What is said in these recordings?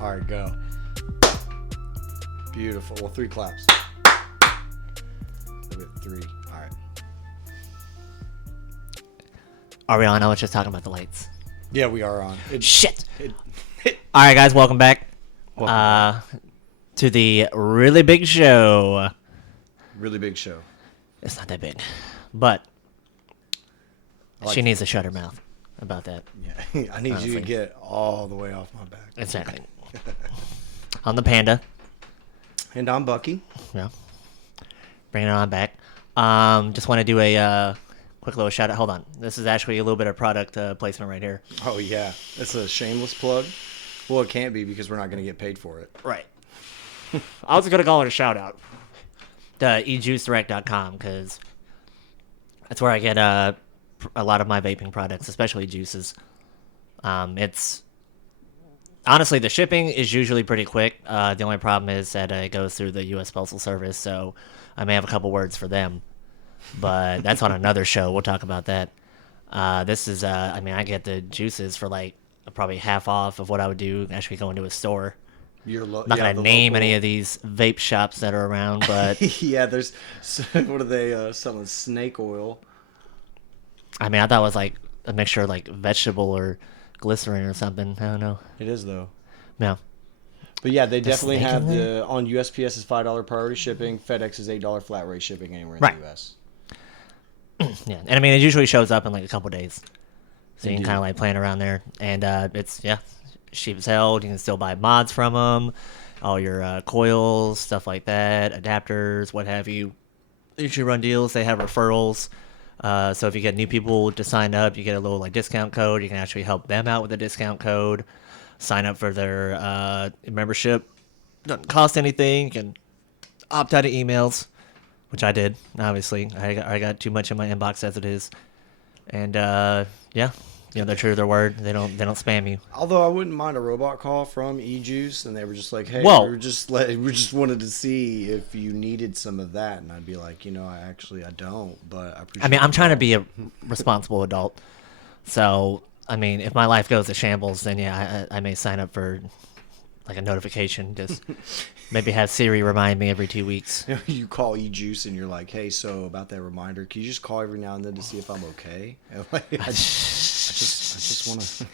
All right, go. Beautiful. Well, 3 claps. We have 3. All right. Are we on? I was just talking about the lights. Yeah, we are on. Shit. All right, guys, welcome back. To the really big show. Really big show. It's not that big, but like she needs to shut her mouth about that. Yeah, I need you to get all the way off my back. Exactly. I'm the Panda. And I'm Bucky. Yeah. Bringing it on back. Just want to do a quick little shout out. Hold on. This is actually a little bit of product placement right here. Oh, yeah. It's a shameless plug. Well, it can't be because we're not going to get paid for it. Right. I was going to call it a shout out. The ejuicedirect.com, because that's where I get a lot of my vaping products, especially juices. It's honestly, the shipping is usually pretty quick. The only problem is that it goes through the U.S. Postal Service, so I may have a couple words for them. But that's on another show. We'll talk about that. This is, I get the juices for like probably half off of what I would do actually going to a store. I'm not going to name any of these vape shops that are around, but... yeah, there's... What are they selling? Snake oil. I thought it was like a mixture of like vegetable or glycerin or something. I don't know. It is, though. No. But yeah, they definitely have the... On USPS is $5 priority shipping. FedEx is $8 flat rate shipping anywhere in the U.S. Yeah, and it usually shows up in like a couple days. So you can kind of like plan around there. And it's, cheap as hell. You can still buy mods from them, all your coils, stuff like that, adapters, what have you. They usually run deals. They have referrals. So if you get new people to sign up, you get a little like discount code. You can actually help them out with a discount code. Sign up for their membership. Doesn't cost anything. You can opt out of emails, which I did, obviously. I got too much in my inbox as it is. And they're true to their word. They don't spam you. Although I wouldn't mind a robot call from eJuice, and they were just like, "Hey, we just wanted to see if you needed some of that," and I'd be like, I don't, but I appreciate. I'm trying to be a responsible adult, so if my life goes to shambles, then I may sign up for like a notification. Just maybe have Siri remind me every 2 weeks. You call eJuice and you're like, "Hey, so about that reminder, can you just call every now and then to see if I'm okay?" And I just want to.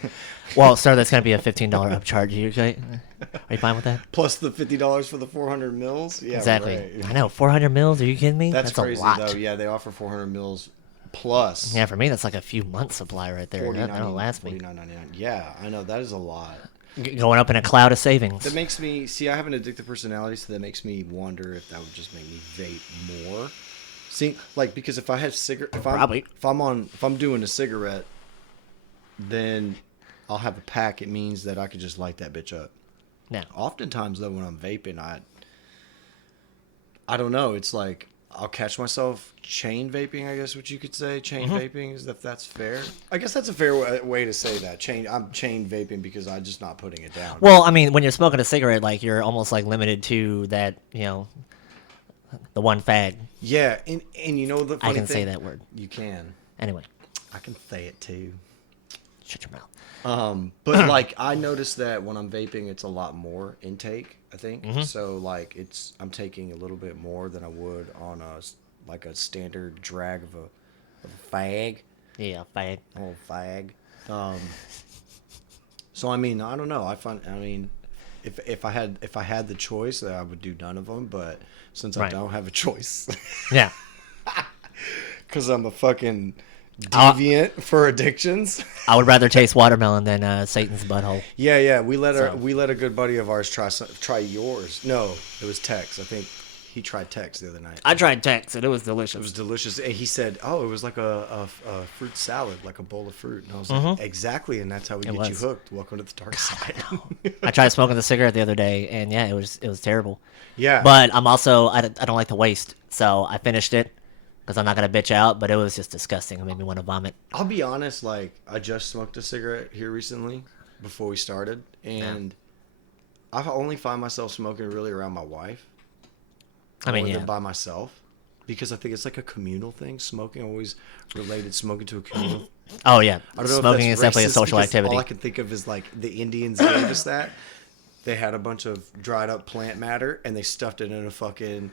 Well, sir, that's going to be a $15 upcharge. Are you okay? Are you fine with that? Plus the $50 for the 400 mils? Yeah, exactly. Right. I know, 400 mils? Are you kidding me? That's crazy, a lot. though. Yeah, they offer 400 mils plus. Yeah, for me, that's like a few months supply right there. That'll last me. $49.99. Yeah, I know. That is a lot. Going up in a cloud of savings. That makes me... See, I have an addictive personality, so that makes me wonder if that would just make me vape more. See, like, because if I have if I'm doing a cigarette, then I'll have a pack. It means that I could just light that bitch up. Now, oftentimes though, when I'm vaping, I don't know. It's like I'll catch myself chain vaping. I guess what you could say, chain vaping, is if that's fair. I guess that's a fair way to say that. I'm chain vaping because I'm just not putting it down. Well, when you're smoking a cigarette, like you're almost like limited to that. The one fag. Yeah, and you know the funny I can thing, say that word. You can. Anyway, I can say it too. Shut your mouth. But like I noticed that when I'm vaping, it's a lot more intake. I think so. Like I'm taking a little bit more than I would on a standard drag of a fag. Yeah, fag. Oh, fag. So I don't know. If I had the choice, I would do none of them. But since I don't have a choice, yeah, because I'm a fucking deviant for addictions. I would rather taste watermelon than Satan's butthole. Yeah. We let a good buddy of ours try yours. No, it was Tex. I think he tried Tex the other night. I tried Tex and it was delicious. It was delicious. And he said, "Oh, it was like a fruit salad, like a bowl of fruit." And I was like, "Exactly." And that's how we get you hooked. Welcome to the dark side. I tried smoking the cigarette the other day, and yeah, it was terrible. Yeah. But I'm also I don't like to waste, so I finished it. Because I'm not going to bitch out, but it was just disgusting. It made me want to vomit. I'll be honest, like, I just smoked a cigarette here recently before we started. And I only find myself smoking really around my wife. More than by myself. Because I think it's like a communal thing. Smoking always related smoking to a communal. Oh, yeah. I don't know Smoking if is that's definitely a social activity. All I can think of is, like, the Indians gave us that. They had a bunch of dried up plant matter, and they stuffed it in a fucking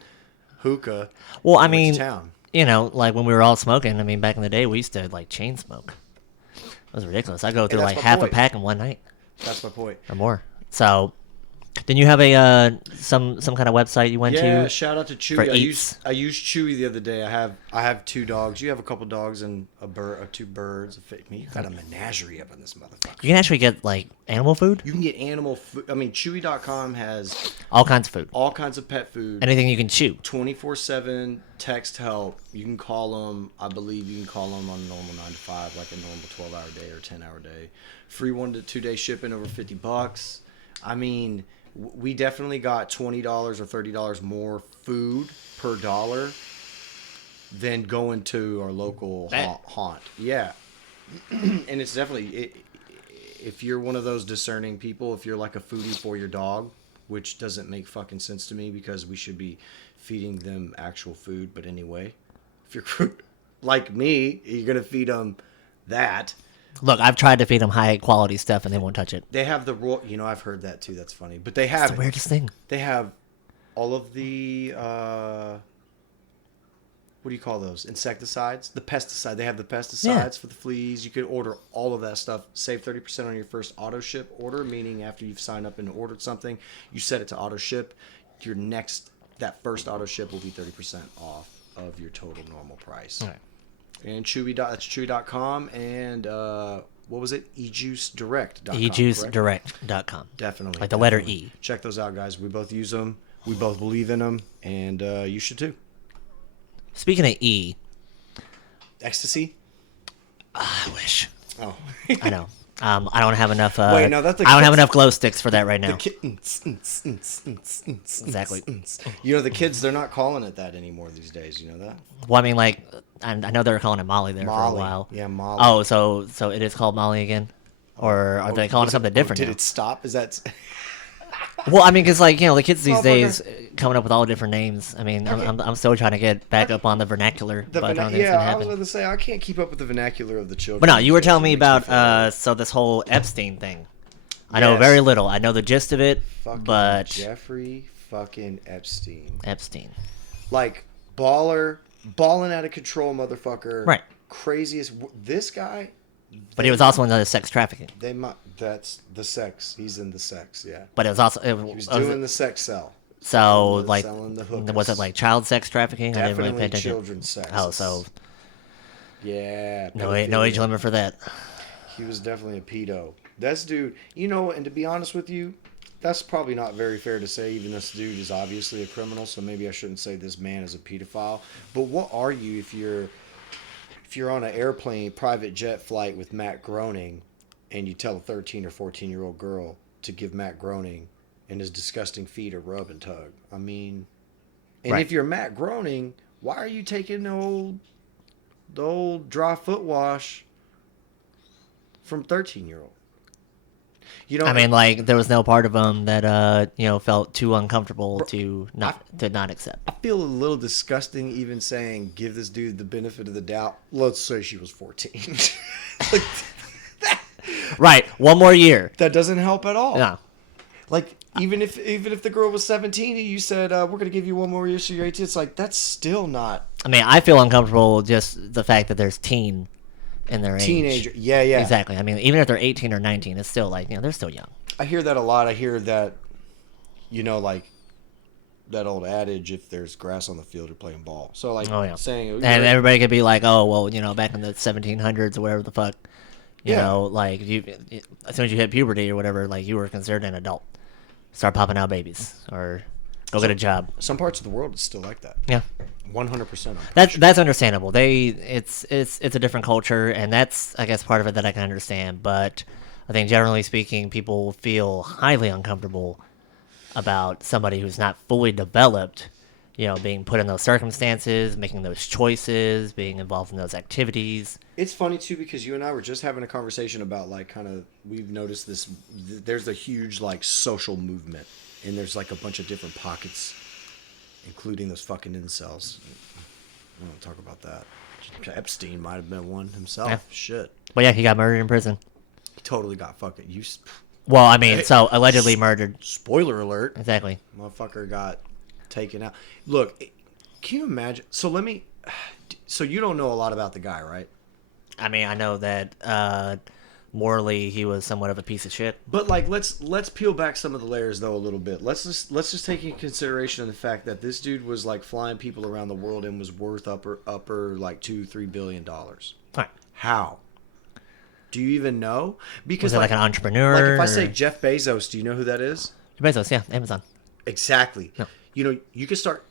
hookah. Well, I mean, town. you know, like when we were all smoking, I mean, back in the day, we used to, like, chain smoke. It was ridiculous. I go through, like, half a pack in one night. That's my point. Or more. So, didn't you have a some kind of website you went to? Yeah, shout out to Chewy. For I used Chewy the other day. I have 2 dogs. You have a couple dogs and a bird, 2 birds. You got a menagerie up in this motherfucker. You can actually get, like, animal food? You can get animal food. I mean, Chewy.com has all kinds of food. All kinds of pet food. Anything you can chew. 24/7 text help. You can call them. I believe you can call them on a normal 9 to 5, like a normal 12-hour day or 10-hour day. Free 1 to 2 day shipping over $50. I mean, we definitely got $20 or $30 more food per dollar than going to our local haunt. Yeah. And it's definitely, if you're one of those discerning people, if you're like a foodie for your dog, which doesn't make fucking sense to me because we should be feeding them actual food. But anyway, if you're like me, you're going to feed them that. Look, I've tried to feed them high quality stuff and they won't touch it. They have the raw, I've heard that too. That's funny. But they have the weirdest thing. They have all of the what do you call those? Insecticides? The pesticide. They have the pesticides for the fleas. You could order all of that stuff. Save 30% on your first auto ship order, meaning after you've signed up and ordered something, you set it to auto ship. That first auto ship will be 30% off of your total normal price. All right. And that's Chewy.com and what was it? eJuiceDirect.com. eJuiceDirect.com. Definitely. Like the letter E. Check those out, guys. We both use them. We both believe in them. And you should too. Speaking of E. Ecstasy? I wish. Oh. I know. I don't have enough. Wait, no, that's I don't have enough glow sticks for that right now. Exactly. You know, the kids, they're not calling it that anymore these days. You know that? Well, I mean, like, I know they were calling it Molly there for a while. Yeah, Molly. Oh, so it is called Molly again? Or are they calling it something different Did now? it stop? Is that... Well, I mean, because, like, you know, the kids these days coming up with all different names. I mean, I'm still trying to get back up on the vernacular. But I don't think it's gonna happen. I was going to say, I can't keep up with the vernacular of the children. But no, you were telling me about so this whole Epstein thing. I know very little. I know the gist of it, but... Jeffrey fucking Epstein. Like, balling out of control motherfucker. Right. Craziest... This guy... But he was also in the sex trafficking. That's the sex. He's in the sex, yeah. But it was also... He was doing the sex cell. So, like, the was it like child sex trafficking? Definitely I didn't really pay attention. Children's sex. Oh, so... Yeah. No age limit for that. He was definitely a pedo. This dude, you know, and to be honest with you, that's probably not very fair to say, even this dude is obviously a criminal, so maybe I shouldn't say this man is a pedophile. But what are you if you're on an airplane, private jet flight with Matt Groening, and you tell a 13 or 14-year-old girl to give Matt Groening and his disgusting feet a rub and tug? I mean, and if you're Matt Groening, why are you taking the old dry foot wash from 13-year-old? You know, I mean, like, there was no part of him that felt too uncomfortable to not accept. I feel a little disgusting even saying give this dude the benefit of the doubt. Let's say she was 14. Like, right, one more year. That doesn't help at all. No. Like, even if the girl was 17 and you said we're gonna give you one more year so you're 18, it's like that's still not. I mean, I feel uncomfortable just the fact that there's teen in their age. Teenager, yeah. Exactly. I mean, even if they're 18 or 19, it's still like, they're still young. I hear that a lot. I hear that, like that old adage, if there's grass on the field, you're playing ball. So, like, saying... And everybody could be like, oh, well, back in the 1700s or whatever the fuck, you know, like, as soon as you hit puberty or whatever, like, you were considered an adult. Start popping out babies or go get a job. Some parts of the world, it's still like that. Yeah. 100%. That's understandable. It's a different culture, and that's, I guess, part of it that I can understand. But I think generally speaking, people feel highly uncomfortable about somebody who's not fully developed, being put in those circumstances, making those choices, being involved in those activities. It's funny too because you and I were just having a conversation about like kind of we've noticed this. There's a huge like social movement, and there's like a bunch of different pockets, including those fucking incels. We don't talk about that. Epstein might have been one himself. Yeah. Shit. Well, yeah, he got murdered in prison. He totally got fucking Well, I mean, so allegedly murdered. Spoiler alert. Exactly. Motherfucker got taken out. Look, can you imagine? So you don't know a lot about the guy, right? I mean, I know that morally he was somewhat of a piece of shit. But like, let's peel back some of the layers though a little bit. Let's just take into consideration the fact that this dude was like flying people around the world and was worth upper like $2-3 billion. Right. How? Do you even know? Because Was it like an entrepreneur? Like if I say Jeff Bezos, do you know who that is? Bezos, yeah, Amazon. Exactly. No. You know, you can start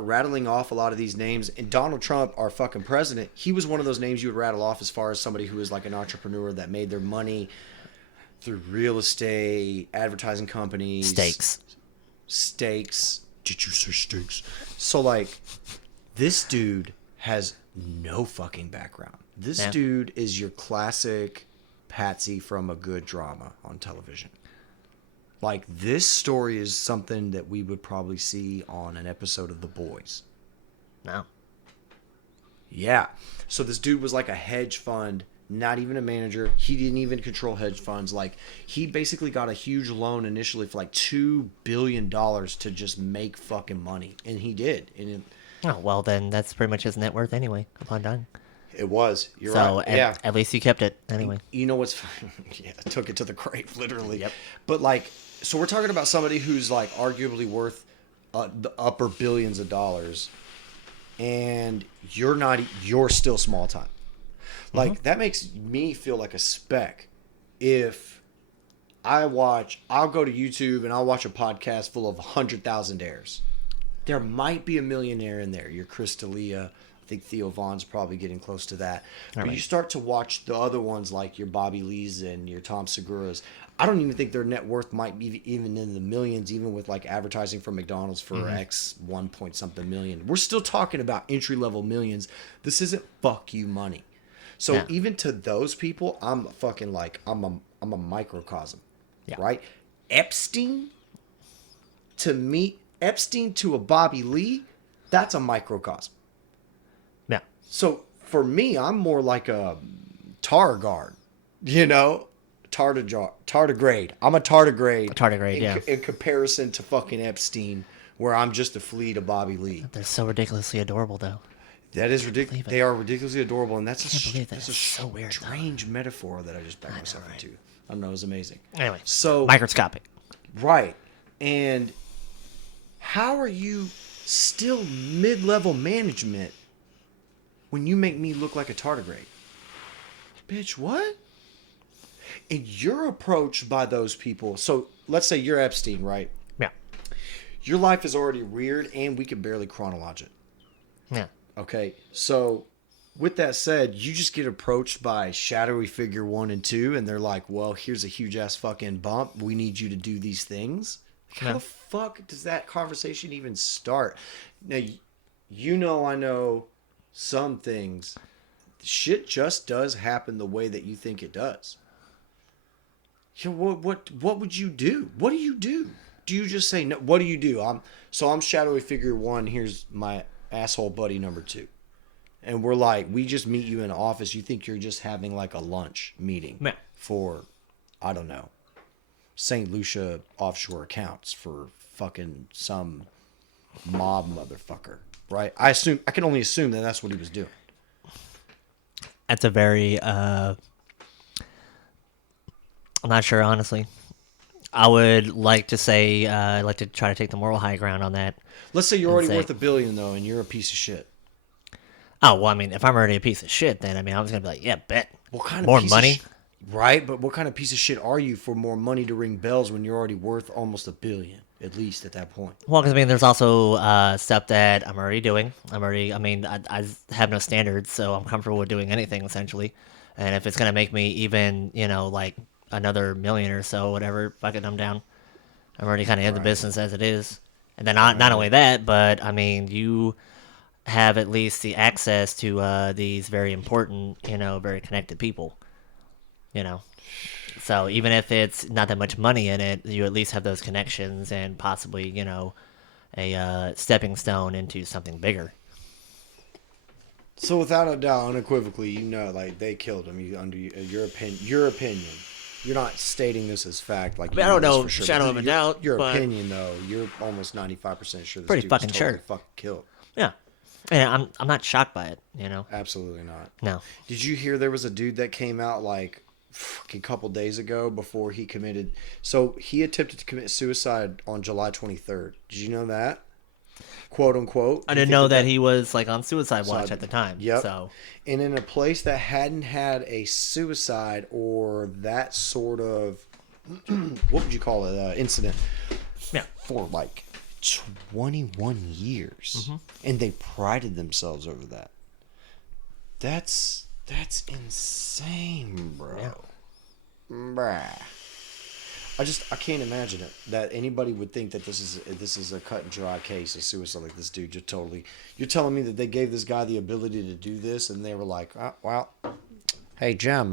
rattling off a lot of these names. And Donald Trump, our fucking president, he was one of those names you would rattle off as far as somebody who was like an entrepreneur that made their money through real estate, advertising companies, steaks. Did you say steaks? So like, this dude has no fucking background. This dude is your classic patsy from a good drama on television. Like, this story is something that we would probably see on an episode of The Boys. No. Yeah. So this dude was like a hedge fund, not even a manager. He didn't even control hedge funds. Like, he basically got a huge loan initially for like $2 billion to just make fucking money. And he did. And Oh, well, then that's pretty much his net worth anyway, upon dying. it was. You're right. So at least you kept it anyway. You know what's... yeah, took it to the grave, literally. Yep. But like... So we're talking about somebody who's like arguably worth the upper billions of dollars, and you're still small time. Like, that makes me feel like a speck. If I'll go to YouTube and I'll watch a podcast full of 100,000-aires. There might be a millionaire in there. Your Chris D'Elia. I think Theo Vaughn's probably getting close to that. But you start to watch the other ones like your Bobby Lee's and your Tom Segura's. I don't even think their net worth might be even in the millions, even with like advertising for McDonald's for X 1 point something million. We're still talking about entry level millions. This isn't fuck you money. So even to those people, I'm fucking like I'm a microcosm, right? Epstein to a Bobby Lee, that's a microcosm. Yeah. So for me, I'm more like a tardigrade, you know. Tardigrade. I'm a tardigrade. In comparison to fucking Epstein, where I'm just a flea to Bobby Lee. They're so ridiculously adorable, though. That is ridiculous. They are ridiculously adorable, and that's that's so weird. Strange metaphor that I just backed myself into. I don't know. It was amazing. Anyway, so microscopic. Right. And how are you still mid-level management when you make me look like a tardigrade? Bitch, what? And you're approached by those people. So let's say you're Epstein, right? Yeah. Your life is already weird, and we can barely chronologize it. Yeah. Okay. So with that said, you just get approached by shadowy figure 1 and 2, and they're like, well, here's a huge ass fucking bump. We need you to do these things. How the fuck does that conversation even start? Now, I know some things. Shit just does happen the way that you think it does. You know, what would you do? What do you do? Do you just say no? What do you do? I'm shadowy figure 1. Here's my asshole buddy number 2, and we're like, we just meet you in an office. You think you're just having like a lunch meeting for, I don't know, St. Lucia offshore accounts for fucking some mob motherfucker, right? I can only assume that that's what he was doing. That's a very I'm not sure, honestly. I would like to say, I'd like to try to take the moral high ground on that. Let's say you're already worth $1 billion, though, and you're a piece of shit. Oh, well, I mean, if I'm already a piece of shit, then, I mean, I was going to be like, yeah, bet. What kind of more piece money? Of right, but what kind of piece of shit are you for more money to ring bells when you're already worth almost $1 billion, at least at that point? Well, because, I mean, there's also stuff that I'm already doing. I have no standards, so I'm comfortable with doing anything, essentially. And if it's going to make me even, like, another million or so, whatever, fuck it, I'm down. I'm already kind of in the business as it is. And then not only that, but I mean, you have at least the access to these very important, very connected people. So even if it's not that much money in it, you at least have those connections and possibly, a stepping stone into something bigger. So without a doubt, unequivocally, like they killed him. Your opinion. You're not stating this as fact. Like, I don't know, for sure. shadow of a doubt. Your but opinion, though, you're almost 95% sure this pretty dude fucking was totally sure. fucking killed. Yeah. And I'm not shocked by it, Absolutely not. No. Did you hear there was a dude that came out like a couple days ago before he committed? So he attempted to commit suicide on July 23rd. Did you know that? Quote unquote. I didn't know that he was like on suicide watch at the time. Yep. So. And in a place that hadn't had a suicide or that sort of, what would you call it, incident? Yeah. For like 21 years. Mm-hmm. And they prided themselves over that. That's insane, bro. Yeah. Bruh. I can't imagine it that anybody would think that this is a cut and dry case of suicide. Like, this dude just totally. You're telling me that they gave this guy the ability to do this, and they were like, oh, well, hey Jim,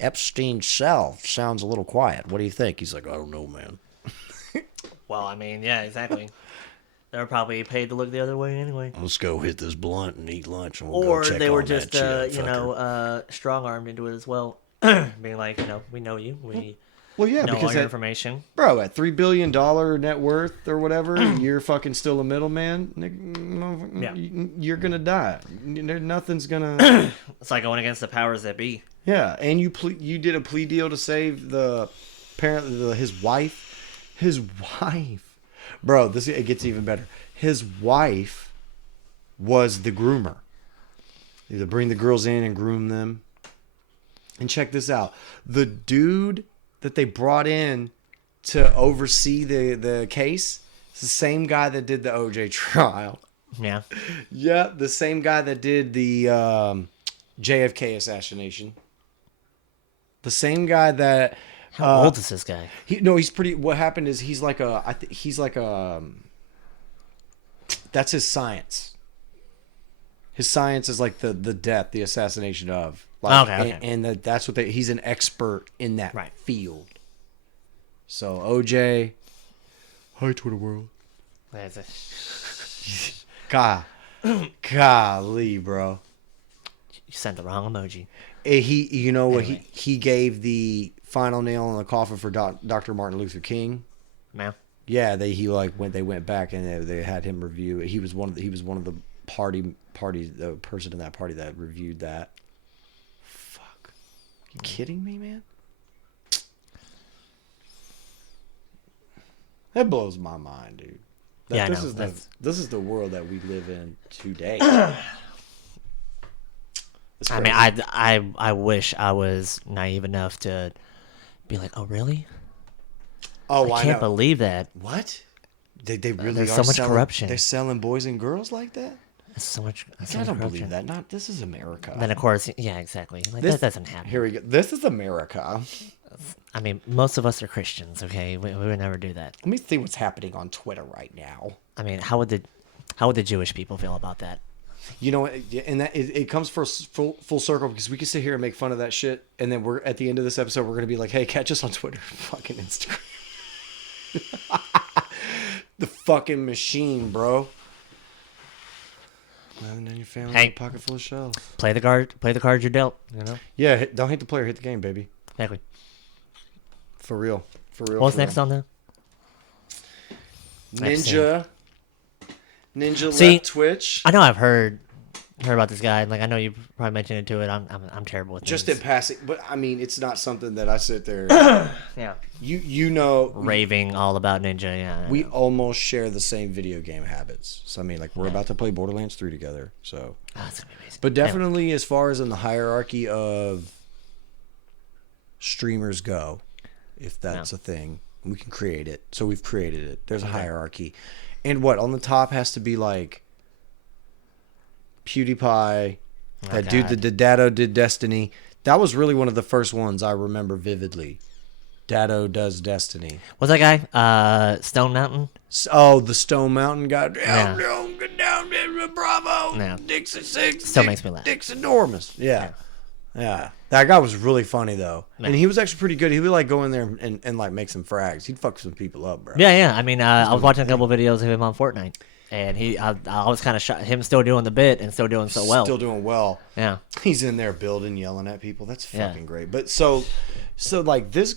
Epstein's cell sounds a little quiet. What do you think? He's like, I don't know, man. Well, I mean, yeah, exactly. They're probably paid to look the other way anyway. Let's go hit this blunt and eat lunch, and we'll or go check they were on just, that strong-armed into it as well. Being like, we know you. We well, yeah, know because all your information. Bro, at $3 billion net worth or whatever, you're fucking still a middleman. Yeah. You're going to die. Nothing's going to... It's like going against the powers that be. Yeah, and you did a plea deal to save his wife. His wife. Bro, it gets even better. His wife was the groomer. They bring the girls in and groom them. And check this out. The dude that they brought in to oversee the case is the same guy that did the OJ trial. Yeah. Yeah, the same guy that did the JFK assassination. The same guy that... How old is this guy? He's pretty... What happened is that's his science. His science is like the death, the assassination of... Like, okay. And that's what he's an expert in that field. So OJ, hi Twitter world. Golly, bro. You sent the wrong emoji. He gave the final nail in the coffin for Dr. Martin Luther King. Man. Yeah, they went back and they had him review it. He was one of the the person in that party that reviewed that. You kidding me, man? That blows my mind, dude. This is the world that we live in today. I mean, I wish I was naive enough to be like, oh really? Oh, I can't believe that. What? They really there's are so much corruption. They're selling boys and girls like that? There's so much. I don't believe that. This is America. And then of course, yeah, exactly. Like that doesn't happen. Here we go. This is America. I mean, most of us are Christians. Okay, we would never do that. Let me see what's happening on Twitter right now. I mean, how would the Jewish people feel about that? You know, and that it comes full circle because we can sit here and make fun of that shit, and then we're at the end of this episode, we're gonna be like, "Hey, catch us on Twitter, fucking Instagram." The fucking machine, bro. And then your family in a pocket full of shells. Play the cards you're dealt. Yeah, don't hate the player, hit the game, baby. Exactly. For real. What's next on the Ninja left Twitch. I know I've heard about this guy. Like I know you probably mentioned it to it. I'm terrible with just names. in passing, but I mean it's not something that I sit there. Yeah. You know, raving all about Ninja. Yeah. We almost share the same video game habits. So I mean, like we're about to play Borderlands 3 together. So. That's gonna be amazing. But definitely, as far as in the hierarchy of streamers go, if that's a thing, we can create it. So we've created it. There's a hierarchy. And what on the top has to be like PewDiePie, that dude that did Dado did Destiny. That was really one of the first ones I remember vividly. Dado does Destiny. What's that guy? Stone Mountain? Oh, the Stone Mountain guy. Down, get down, Bravo. Yeah. Dixon 6. Still makes me laugh. Dixon enormous. Yeah. That guy was really funny though. Yeah. And he was actually pretty good. He would like go in there and like make some frags. He'd fuck some people up, bro. Yeah. I mean, I was watching a couple videos of him on Fortnite. And I was kind of shocked. Him still doing the bit and still doing so well. Still doing well. Yeah. He's in there building, yelling at people. That's fucking great. But so like this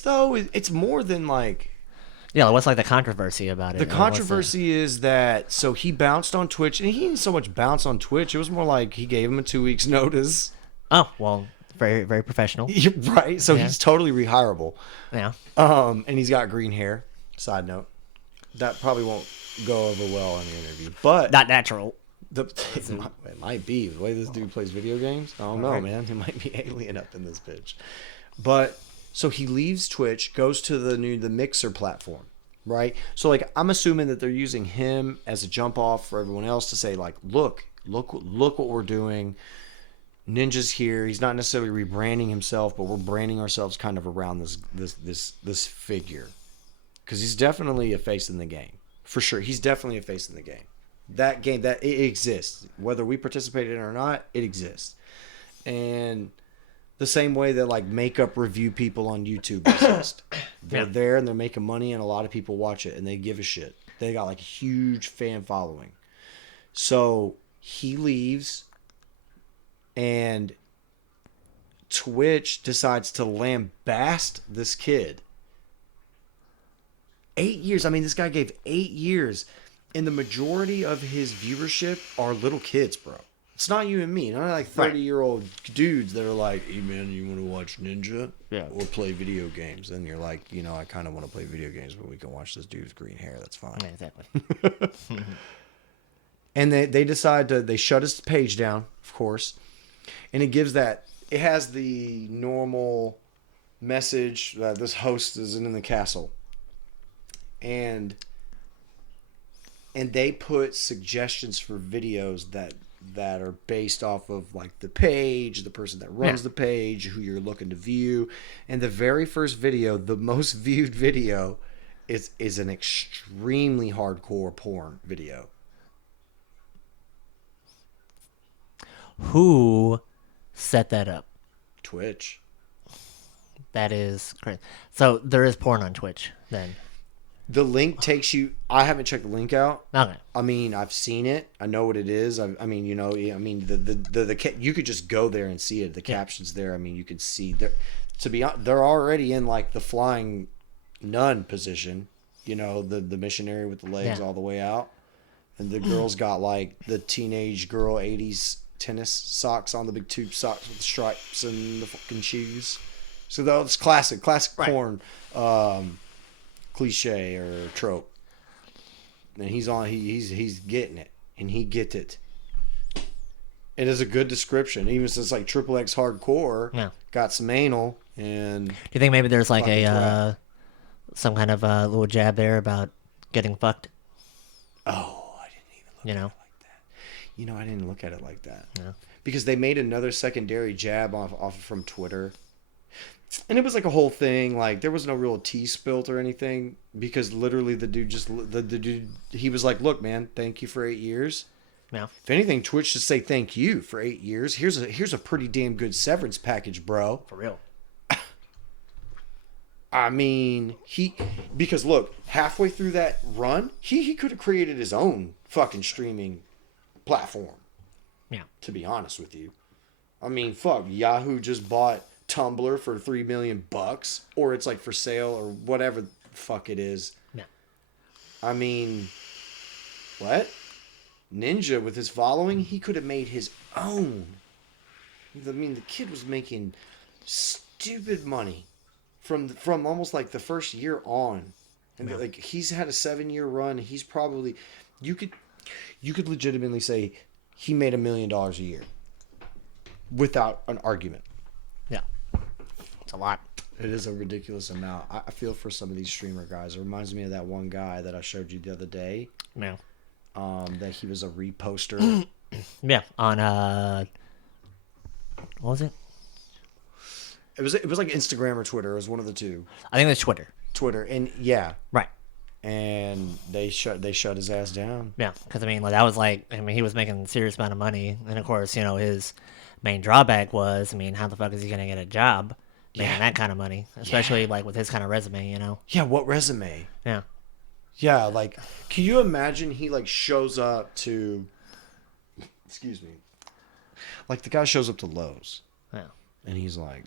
though, it's more than like. Yeah, what's like the controversy about it? The controversy is that so he bounced on Twitch, and he didn't so much bounce on Twitch. It was more like he gave him a 2 weeks notice. Oh well, very very professional. Right. So he's totally rehireable. Yeah. And he's got green hair. Side note, that probably won't go over well in the interview, but not natural. It might be the way this dude plays video games. I don't know, man. It might be alien up in this bitch. But so he leaves Twitch, goes to the Mixer platform, right? So like I'm assuming that they're using him as a jump off for everyone else to say like, look what we're doing. Ninja's here. He's not necessarily rebranding himself, but we're branding ourselves kind of around this figure, because he's definitely a face in the game for sure. He's definitely a face in the game. That game that it exists, whether we participate in it or not, it exists. And the same way that like makeup review people on YouTube exist. They're there and they're making money, and a lot of people watch it and they give a shit. They got like a huge fan following. So he leaves, and Twitch decides to lambast this kid. 8 years. I mean, this guy gave 8 years, and the majority of his viewership are little kids, bro. It's not you and me. Not like 30-year-old dudes that are like, hey, man, you want to watch Ninja? Yeah. Or play video games? And you're like, I kind of want to play video games, but we can watch this dude with green hair. That's fine. Yeah, exactly. And they decide they shut his page down, of course. And it has the normal message that this host is in the castle. And they put suggestions for videos that are based off of like the page, the person that runs the page, who you're looking to view. And the very first video, the most viewed video, is an extremely hardcore porn video. Who set that up? Twitch. That is crazy. So there is porn on Twitch then. The link takes you. I haven't checked the link out. Okay. I mean, I've seen it. I know what it is. I mean, the you could just go there and see it. The captions there. I mean, you can see there. To be honest, they're already in like the flying nun position. The missionary with the legs all the way out, and the girl's got like the teenage girl 80s tennis socks on, the big tube socks with the stripes and the fucking shoes. So that's classic porn. Cliche or trope, and he's getting it, and he gets it. It is a good description, even since like XXX hardcore. Yeah, got some anal. And do you think maybe there's like some kind of little jab there about getting fucked? Oh, I didn't even look at it like that. I didn't look at it like that. Yeah, because they made another secondary jab off from Twitter. And it was like a whole thing. Like there was no real tea spilt or anything, because literally the dude he was like, "Look, man, thank you for 8 years. Yeah. If anything, Twitch should say thank you for 8 years. Here's a pretty damn good severance package, bro. For real." I mean, because look, halfway through that run, he could have created his own fucking streaming platform. Yeah. To be honest with you, I mean, fuck, Yahoo just bought Tumblr for $3 million, or it's like for sale or whatever the fuck it is. Yeah. I mean, what? Ninja with his following, he could have made his own. I mean, the kid was making stupid money from almost like the first year on, and like he's had a 7-year run. He's probably you could legitimately say he made $1 million a year without an argument. Yeah. It's a lot. It is a ridiculous amount. I feel for some of these streamer guys. It reminds me of that one guy that I showed you the other day. Yeah. That he was a reposter. Yeah. On what was it? It was like Instagram or Twitter. It was one of the two. I think it's Twitter. Twitter, and yeah. Right. And they shut his ass down. Yeah, because I mean, like that was like, I mean, he was making a serious amount of money, and of course, his main drawback was, I mean, how the fuck is he gonna get a job making that kind of money, especially like with his kind of resume, Yeah, what resume? Yeah. Yeah, like, can you imagine he like shows up to, excuse me, like the guy shows up to Lowe's, and he's like,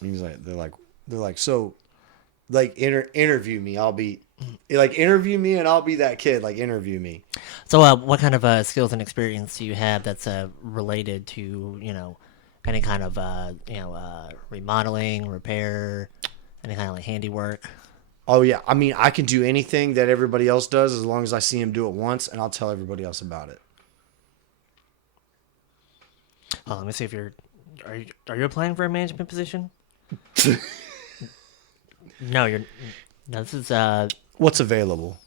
they're like, so, like, interview me, I'll be, like, interview me and I'll be that kid, like, interview me. So, what kind of skills and experience do you have that's related to, any kind of, remodeling, repair, any kind of like handiwork? Oh, yeah. I mean, I can do anything that everybody else does as long as I see him do it once, and I'll tell everybody else about it. Oh, let me see if are you applying for a management position? No, you're. No, this is. What's available?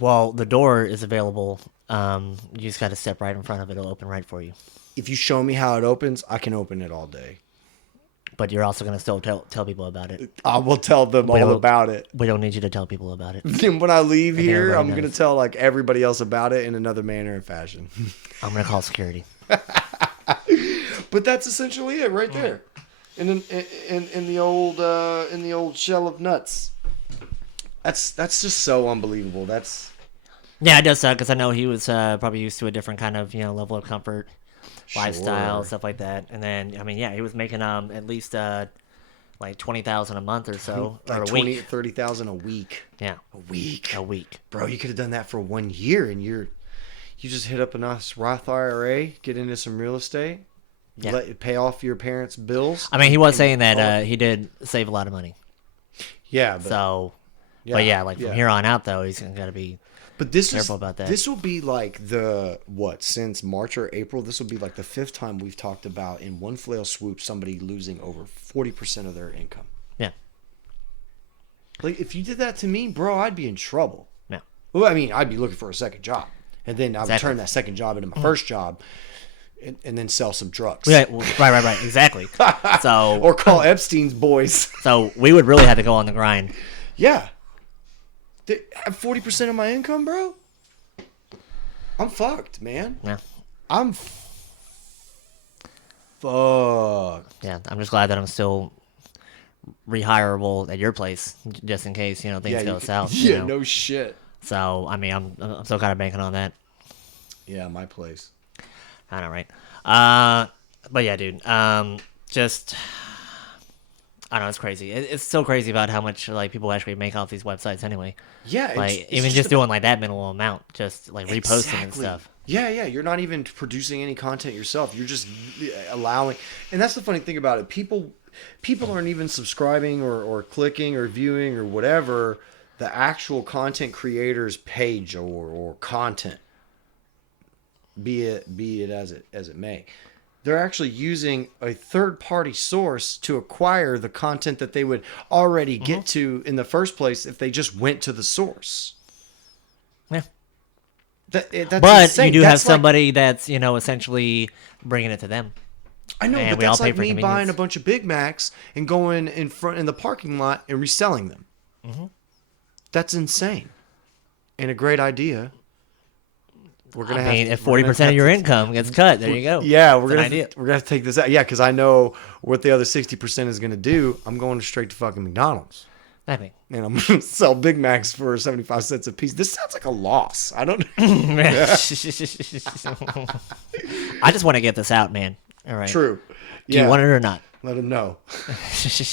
Well, the door is available. You just got to step right in front of it. It'll open right for you. If you show me how it opens, I can open it all day. But you're also going to still tell people about it. I will tell them all about it. We don't need you to tell people about it. When I leave here, I'm going to tell like everybody else about it in another manner and fashion. I'm going to call security. But that's essentially it right there. In the old shell of nuts. That's just so unbelievable. Yeah, it does suck because I know he was probably used to a different kind of level of comfort, lifestyle, stuff like that. And then I mean, yeah, he was making at least like $20,000 a month or so, like or a 20, week. 30,000 a week. Yeah, a week, bro. You could have done that for 1 year, and you just hit up a nice Roth IRA, get into some real estate, let it pay off your parents' bills. I mean, he was saying that he did save a lot of money. Yeah, from here on out though, he's gonna be. But careful about that. This will be like since March or April, this will be like the 5th time we've talked about in one flail swoop somebody losing over 40% of their income. Yeah. Like if you did that to me, bro, I'd be in trouble. Yeah. Well, I mean, I'd be looking for a second job. And then I would turn that second job into my first job and then sell some drugs. Yeah, well, right. Exactly. So or call Epstein's boys. So we would really have to go on the grind. Yeah. 40% of my income, bro. I'm fucked, man. Yeah. I'm fucked. Yeah, I'm just glad that I'm still rehireable at your place, just in case things go south. Yeah, no shit. So I mean, I'm still kind of banking on that. Yeah, my place. I know, right? But yeah, dude. Just. I don't know, it's crazy. It's so crazy about how much like people actually make off these websites anyway. Yeah, like even just doing like that minimal amount, just like reposting and stuff. Yeah, you're not even producing any content yourself. You're just allowing, and that's the funny thing about it. People aren't even subscribing or clicking or viewing or whatever the actual content creator's page or content. Be it as it may. They're actually using a third-party source to acquire the content that they would already get to in the first place if they just went to the source. Yeah. That's but insane. You do have somebody that's, essentially bringing it to them. I know, but that's like me buying a bunch of Big Macs and going in the parking lot and reselling them. Mm-hmm. That's insane. And a great idea. If 40% of your income gets cut, there you go. Yeah, we're gonna take this out. Yeah, because I know what the other 60% is gonna do. I'm going straight to fucking McDonald's. And I'm gonna sell Big Macs for 75 cents a piece. This sounds like a loss. I don't. I just want to get this out, man. All right. True. Do you want it or not? Let them know.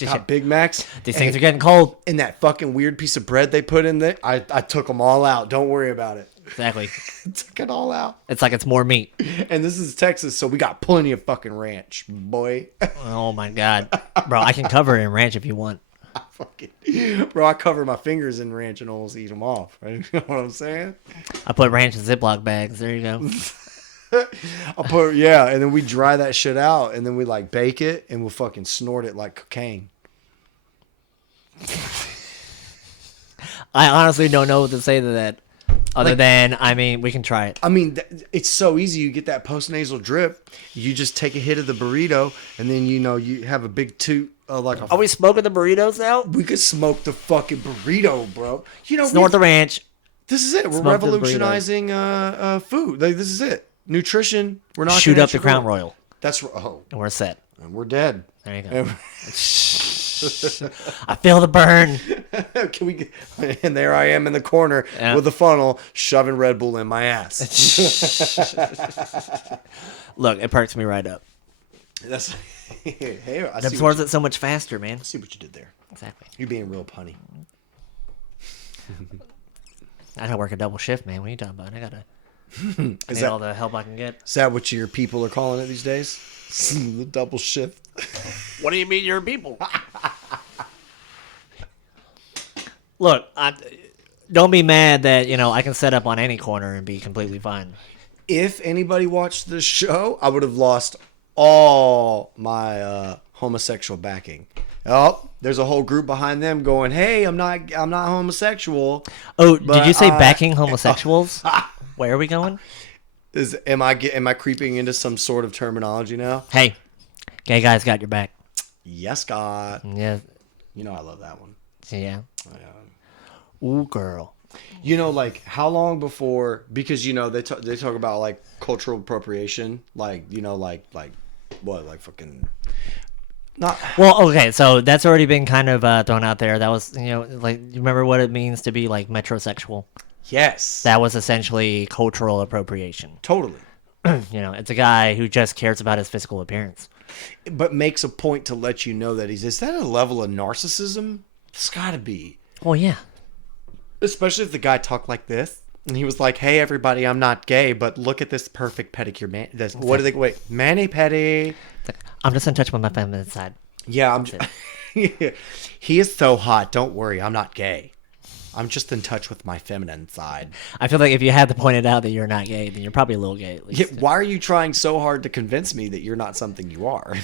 Got Big Macs. These things are getting cold. And that fucking weird piece of bread they put in there, I took them all out. Don't worry about it. Exactly. Took it all out. It's like it's more meat. And this is Texas, so we got plenty of fucking ranch, boy. Oh my god, bro! I can cover it in ranch if you want. Bro, I cover my fingers in ranch and almost eat them off. Right? You know what I'm saying? I put ranch in Ziploc bags. There you go. And then we dry that shit out, and then we like bake it, and we'll fucking snort it like cocaine. I honestly don't know what to say to that. Other than, we can try it. I mean, it's so easy. You get that postnasal drip. You just take a hit of the burrito, and then you have a big toot. Are we smoking the burritos now? We could smoke the fucking burrito, bro. Snort the ranch. This is it. We're revolutionizing food. Like, this is it. Nutrition. We're not shoot up the Crown Royal. That's and we're set. And we're dead. There you go. I feel the burn. Can we get... And there I am in the corner with a funnel shoving Red Bull in my ass. Look, it perks me right up. That's hey, it absorbs it so much faster, man. I see what you did there. Exactly. You're being real punny. I gotta work a double shift, man. What are you talking about? I need all the help I can get. Is that what your people are calling it these days? The double shift. What do you mean you're people? Look, don't be mad that, I can set up on any corner and be completely fine. If anybody watched the show, I would have lost all my homosexual backing. Oh, there's a whole group behind them going, "Hey, I'm not homosexual." Oh, did you say backing homosexuals? Where are we going? Am I creeping into some sort of terminology now? Hey, gay guys got your back. Yes, God. Yeah. I love that one. Yeah. Ooh, girl. Like how long before? Because they talk about like cultural appropriation, like what, like fucking. Not well, okay, so that's already been kind of thrown out there. That was, like, you remember what it means to be like metrosexual? Yes. That was essentially cultural appropriation. Totally. It's a guy who just cares about his physical appearance, but makes a point to let you know that is that a level of narcissism? It's got to be. Well, yeah. Especially if the guy talked like this. And he was like, "Hey, everybody, I'm not gay, but look at this perfect pedicure man." What do they... Wait, mani-pedi. I'm just in touch with my feminine side. Yeah, He is so hot. Don't worry, I'm not gay. I'm just in touch with my feminine side. I feel like if you had to point it out that you're not gay, then you're probably a little gay at least. Yeah, why are you trying so hard to convince me that you're not something you are?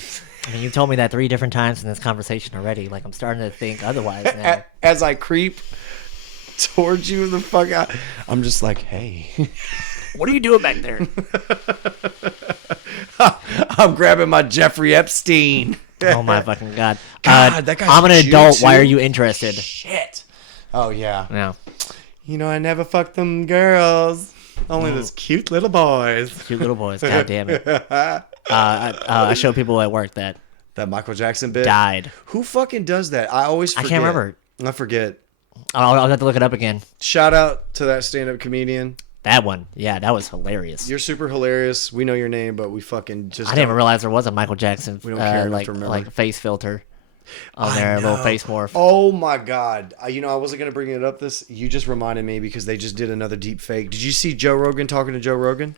I mean, you've told me that 3 different times in this conversation already. Like, I'm starting to think otherwise now. As I creep towards you the fuck out, I'm just like, "Hey." What are you doing back there? I'm grabbing my Jeffrey Epstein. Oh my fucking God. That guy's I'm an adult. Why are too? you interested? Shit. Oh, yeah. Yeah. I never fucked them girls. Only those cute little boys. Cute little boys. God damn it. I show people at work that Michael Jackson bit died. Who fucking does that? I always forget. I can't remember. I forget. I'll have to look it up again. Shout out to that stand-up comedian. That one. Yeah, that was hilarious. You're super hilarious. We know your name, but we fucking just... I didn't even realize there was a Michael Jackson we don't care enough to remember. like face filter on there, a little face morph. Oh my God. I wasn't going to bring it up you just reminded me because they just did another deep fake. Did you see Joe Rogan talking to Joe Rogan?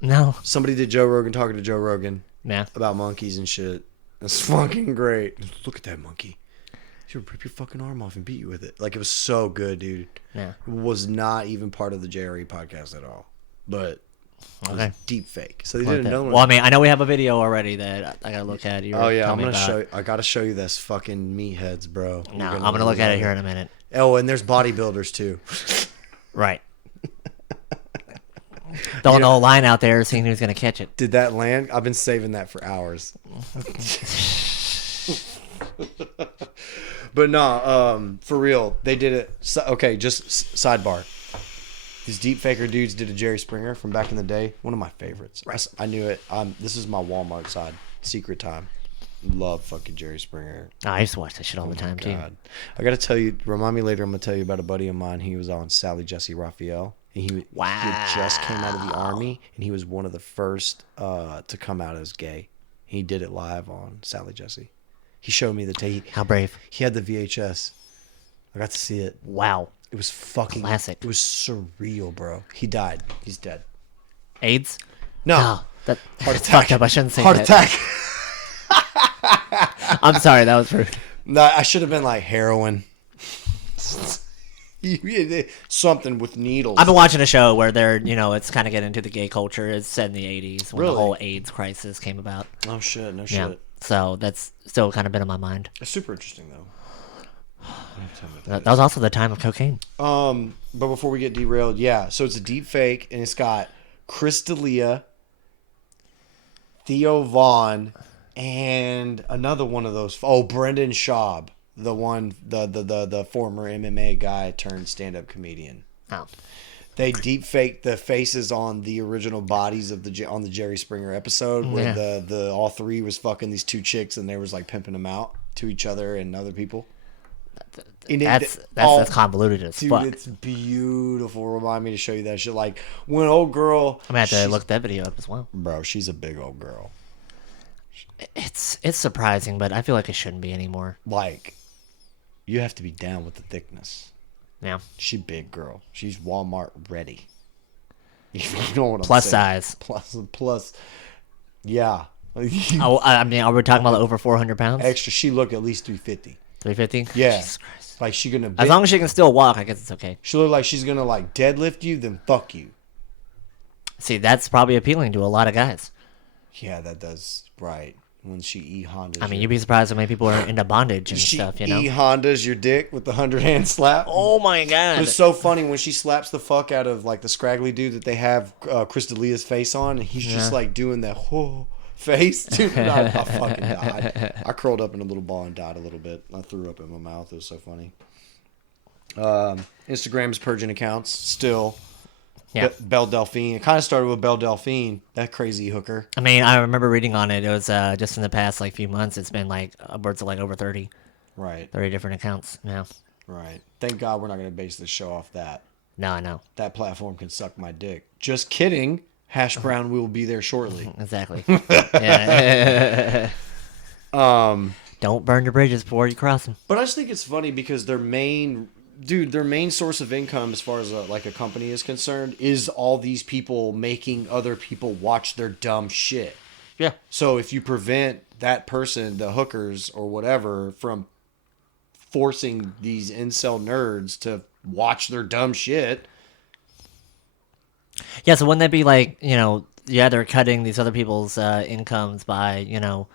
No. Somebody did Joe Rogan talking to Joe Rogan. Yeah. About monkeys and shit. That's fucking great. Look at that monkey. She would rip your fucking arm off and beat you with it. Like, it was so good, dude. Yeah. It was not even part of the JRE podcast at all. But it was deep fake. So they did another one. Well, I mean, I know we have a video already that I gotta look at. Oh yeah, I'm gonna show you. I gotta show you this fucking meatheads, bro. No, I'm gonna look at it here in a minute. Oh, and there's bodybuilders too. Right. Throwing the whole line out there, seeing who's gonna catch it. Did that land? I've been saving that for hours. But no, for real, they did it. Okay, just sidebar. These deep faker dudes did a Jerry Springer from back in the day. One of my favorites. I knew it. This is my Walmart side. Secret time. Love fucking Jerry Springer. I used to watch that shit all the time too. I gotta tell you. Remind me later. I'm gonna tell you about a buddy of mine. He was on Sally Jesse Raphael. And he had just came out of the army, and he was one of the first to come out as gay. He did it live on Sally Jesse. He showed me the tape. How brave. He had the VHS. I got to see it. Wow. It was fucking classic. It was surreal, bro. He died. He's dead. AIDS? No. That heart attack. Fucked up. I shouldn't say heart that. Attack. I'm sorry. That was rude. No, I should have been like heroin. Something with needles. I've been watching a show where they're, it's kind of getting into the gay culture. It's set in the 80s when the whole AIDS crisis came about. Oh, shit. No shit. Yeah. So that's still kind of been in my mind. It's super interesting, though. That was also the time of cocaine. But before we get derailed, yeah. So it's a deep fake, and it's got Chris D'Elia, Theo Vaughn, and another one of those. Oh, Brendan Schaub, the one, the former MMA guy turned stand-up comedian. Oh. They deep faked the faces on the original bodies of on the Jerry Springer episode where the all three was fucking these two chicks and they was like pimping them out to each other and other people. That's convoluted as dude, fuck. it's beautiful. Remind me to show you that shit. Like, when old girl... I'm going to have to look that video up as well. Bro, she's a big old girl. It's surprising, but I feel like it shouldn't be anymore. Like, you have to be down with the thickness. Yeah. She big girl. She's Walmart ready. You know what I'm Plus saying? size. Plus. Yeah. I mean, are we talking about over 400 pounds? Extra. She look at least 350. 350? Yeah. Jesus Christ. Like, she gonna... As long as she can still walk, I guess it's okay. She look like she's gonna, like, deadlift you, then fuck you. See, that's probably appealing to a lot of guys. Yeah, that does. Right. When she Hondas. I mean, you'd be surprised how many people are into bondage and stuff, you know? Hondas your dick with the 100-hand slap. Oh, my God. It's so funny when she slaps the fuck out of, like, the scraggly dude that they have Chris D'Elia's face on, and he's just, like, doing that whole face. Dude, I fucking died. I curled up in a little ball and died a little bit. I threw up in my mouth. It was so funny. Instagram's purging accounts still. Yeah. Belle Delphine. It kind of started with Belle Delphine, that crazy hooker. I mean, I remember reading on it. It was just in the past, like, few months, it's been, like, upwards of, like, over 30. Right. 30 different accounts now. Right. Thank God we're not going to base this show off that. No, I know. That platform can suck my dick. Just kidding. Hash Brown will be there shortly. Exactly. Yeah. Don't burn your bridges before you cross them. But I just think it's funny because their main source of income as far as like a company is concerned is all these people making other people watch their dumb shit. Yeah. So if you prevent that person, the hookers or whatever, from forcing these incel nerds to watch their dumb shit. Yeah, so wouldn't that be like, you know, yeah, they're cutting these other people's incomes by, you know,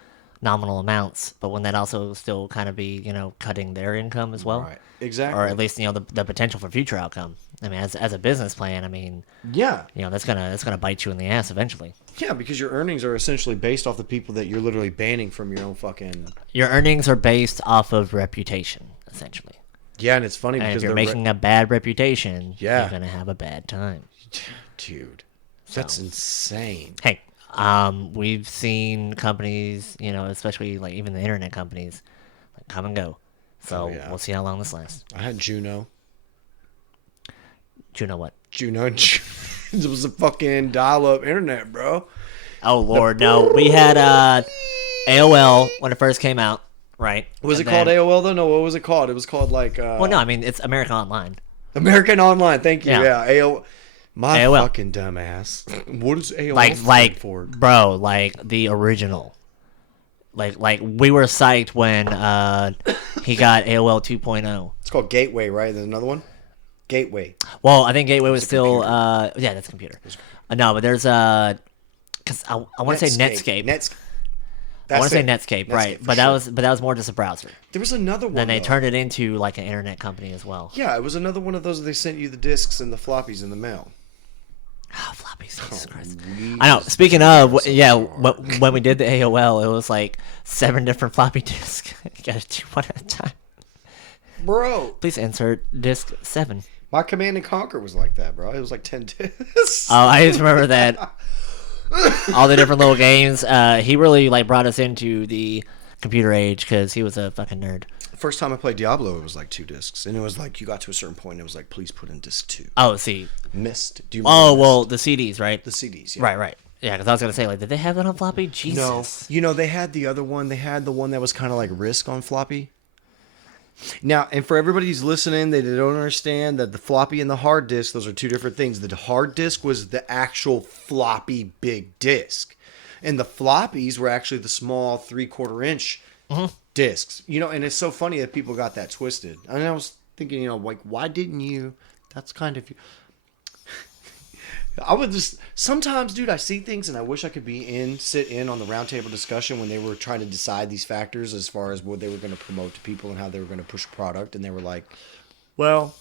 nominal amounts, but wouldn't that also still kind of be, you know, cutting their income as well? Right. Exactly. Or at least, you know, the potential for future outcome. I mean, as a business plan, I mean, yeah, you know, that's gonna bite you in the ass eventually. Yeah, because your earnings are essentially based off the people that you're literally banning from your own fucking... Your earnings are based off of reputation, essentially. Yeah, and it's funny And because if you're making a bad reputation, Yeah. you're gonna have a bad time. Dude, that's insane. Hey, we've seen companies, you know, especially like even the internet companies, like come and go. So we'll see how long this lasts. I had Juno. Juno what? Juno. It was a fucking dial-up internet, bro. Oh, Lord, no. We had AOL when it first came out, right? Was it called AOL, though? No, what was it called? It was called, like... well, no, I mean, it's American Online. American Online, thank you. Yeah, AOL. My AOL. fucking dumbass. What is AOL stand for? Bro, like, the original. Like we were psyched when he got AOL 2.0. It's called Gateway, right? There's another one? Gateway. Well, I think Gateway was still... yeah, that's computer. No, but there's... Because I want to say Netscape. I want to say Netscape, right? But sure. that was more just a browser. There was another one. Then they turned it into like an internet company as well. Yeah, it was another one of those where they sent you the discs and the floppies in the mail. Oh, floppies, Jesus Christ. I know. Speaking of, when we did the AOL, it was like 7 different floppy disks. You gotta do one at a time. Bro. Please insert disc 7. My Command and Conquer was like that, bro. It was like 10 discs. Oh, I just remember that. All the different little games. He really like brought us into the computer age because he was a fucking nerd. First time I played Diablo, it was like 2 discs, and it was like you got to a certain point, and it was like, please put in disc 2. Oh, see. Mist. Do you remember Oh, Mist? well, the CDs, right? The CDs, yeah. Right. Yeah, because I was gonna say, like, did they have that on floppy? Jesus. No. You know, they had the other one. They had the one that was kind of like Risk on floppy. Now, and for everybody who's listening, they don't understand that the floppy and the hard disk, those are 2 different things. The hard disk was the actual floppy big disk. And the floppies were actually the small 3/4 inch discs. You know, and it's so funny that people got that twisted. And I was thinking, you know, like, why didn't you? That's kind of... I would just... Sometimes, dude, I see things and I wish I could sit in on the roundtable discussion when they were trying to decide these factors as far as what they were going to promote to people and how they were going to push a product. And they were like, well,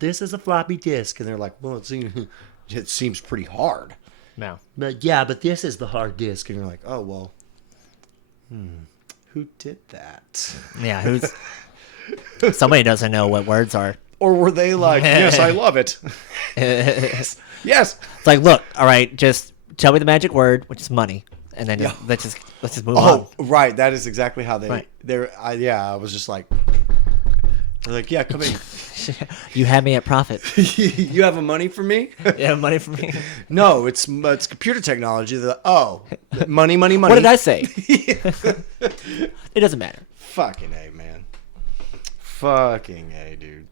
this is a floppy disk. And they're like, well, it seems pretty hard. No. But yeah, but this is the hard disk. And you're like, oh, well, who did that? Yeah, who's... Somebody doesn't know what words are. Or were they like, yes, I love it. Yes. It's like, look, all right, just tell me the magic word, which is money, and then let's just move on. Oh, right. That is exactly how they. Right. I was just like, They're like, yeah, come in. You had me at profit. You have money for me? You have money for me? No, it's computer technology. Money. What did I say? It doesn't matter. Fucking A, man. Fucking A, dude.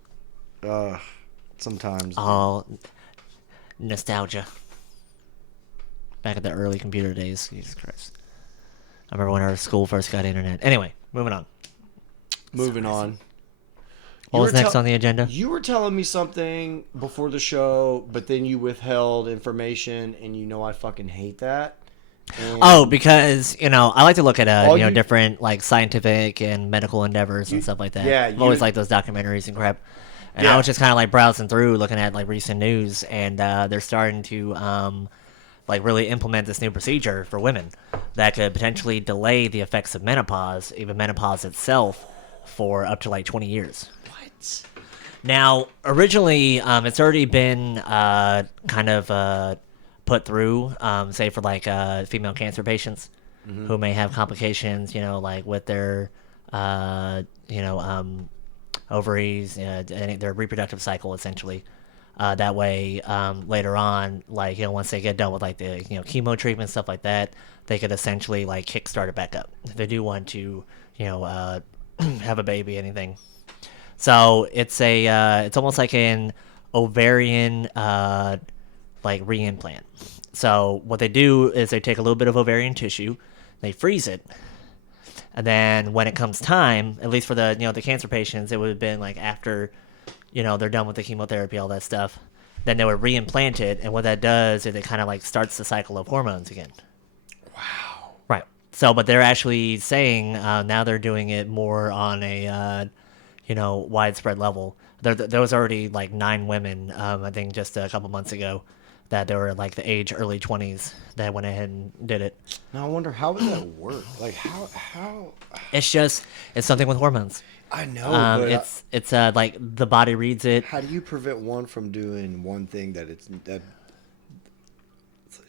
Sometimes. Oh, nostalgia. Back at the early computer days. Jesus Christ. I remember when our school first got internet. Anyway, moving on. Moving on. What was next on the agenda? You were telling me something before the show, but then you withheld information, and I fucking hate that. And Because, I like to look at, different, like, scientific and medical endeavors and stuff like that. Yeah. I've always liked those documentaries and crap. And I was just kind of, like, browsing through, looking at, like, recent news, and they're starting to, really implement this new procedure for women that could potentially delay the effects of menopause, even menopause itself, for up to, like, 20 years. What? Now, originally, it's already been put through, say for like female cancer patients who may have complications, like with their, ovaries, and their reproductive cycle, essentially. That way, later on, like, once they get done with like the, chemo treatment, stuff like that, they could essentially like kickstart it back up if they do want to, have a baby, anything. So it's it's almost like an ovarian, reimplant. So what they do is they take a little bit of ovarian tissue, they freeze it, and then when it comes time, at least for the the cancer patients, it would have been like after they're done with the chemotherapy, all that stuff. Then they would reimplant it, and what that does is it kind of like starts the cycle of hormones again. Wow. Right. So, but they're actually saying now they're doing it more on a widespread level. There was already like 9 women, I think just a couple months ago, that they were like the age early 20s that went ahead and did it. Now I wonder, how would that work? Like how? It's something with hormones. I know, but it's like the body reads it. How do you prevent one from doing one thing that?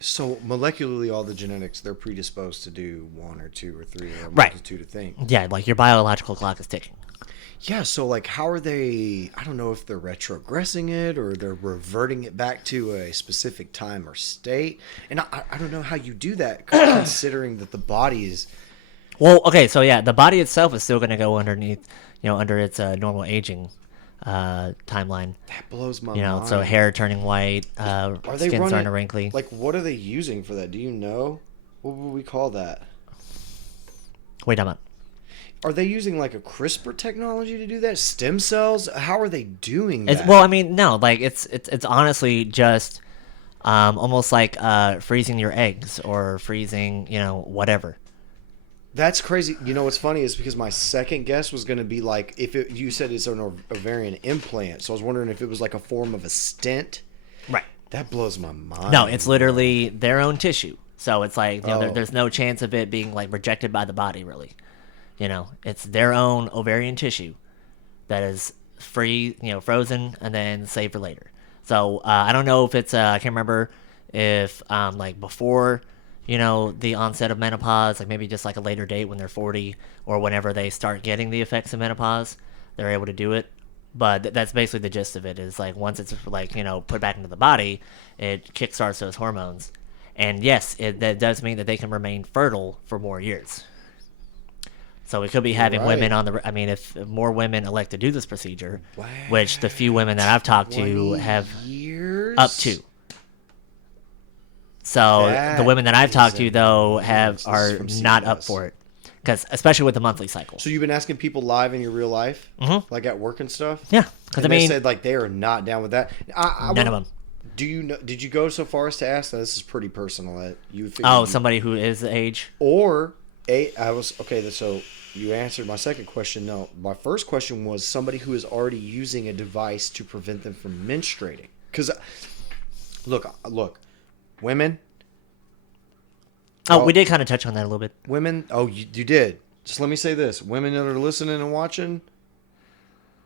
So molecularly, all the genetics, they're predisposed to do 1 or 2 or 3 or a multitude of things. Yeah, like your biological clock is ticking. Yeah, so like how are they, I don't know if they're retrogressing it or they're reverting it back to a specific time or state. And I don't know how you do that considering that the body is... Well, okay, so yeah, the body itself is still going to go underneath, under its normal aging timeline. That blows my mind. So hair turning white, skin starting to wrinkly. Like, what are they using for that? Do you know? What would we call that? Wait a minute. Are they using like a CRISPR technology to do that? Stem cells? How are they doing that? Well, I mean, no, like it's honestly just almost like freezing your eggs or freezing, whatever. That's crazy. What's funny is because my second guess was going to be like, you said it's an ovarian implant, so I was wondering if it was like a form of a stent. Right. That blows my mind. No, it's literally their own tissue. So it's like there's no chance of it being like rejected by the body, really. It's their own ovarian tissue that is free, frozen, and then saved for later. So I don't know if it's I can't remember if like before the onset of menopause, like maybe just like a later date when they're 40 or whenever they start getting the effects of menopause, they're able to do it. But that's basically the gist of it, is like once it's like put back into the body, it kickstarts those hormones. And yes, that does mean that they can remain fertile for more years. So we could be having women on the... I mean, if more women elect to do this procedure, which the few women that I've talked to have up to. So the women that I've talked to, though, are not up for it. Because especially with the monthly cycle. So you've been asking people live in your real life? Mm-hmm. Like at work and stuff? Yeah. Because they said like they are not down with that. None of them. Do you know? Did you go so far as to ask? Now, this is pretty personal. Somebody who is the age? Or... so you answered my second question. No, my first question was somebody who is already using a device to prevent them from menstruating. Because, look, women. We did kind of touch on that a little bit. Women, you did. Just let me say this. Women that are listening and watching,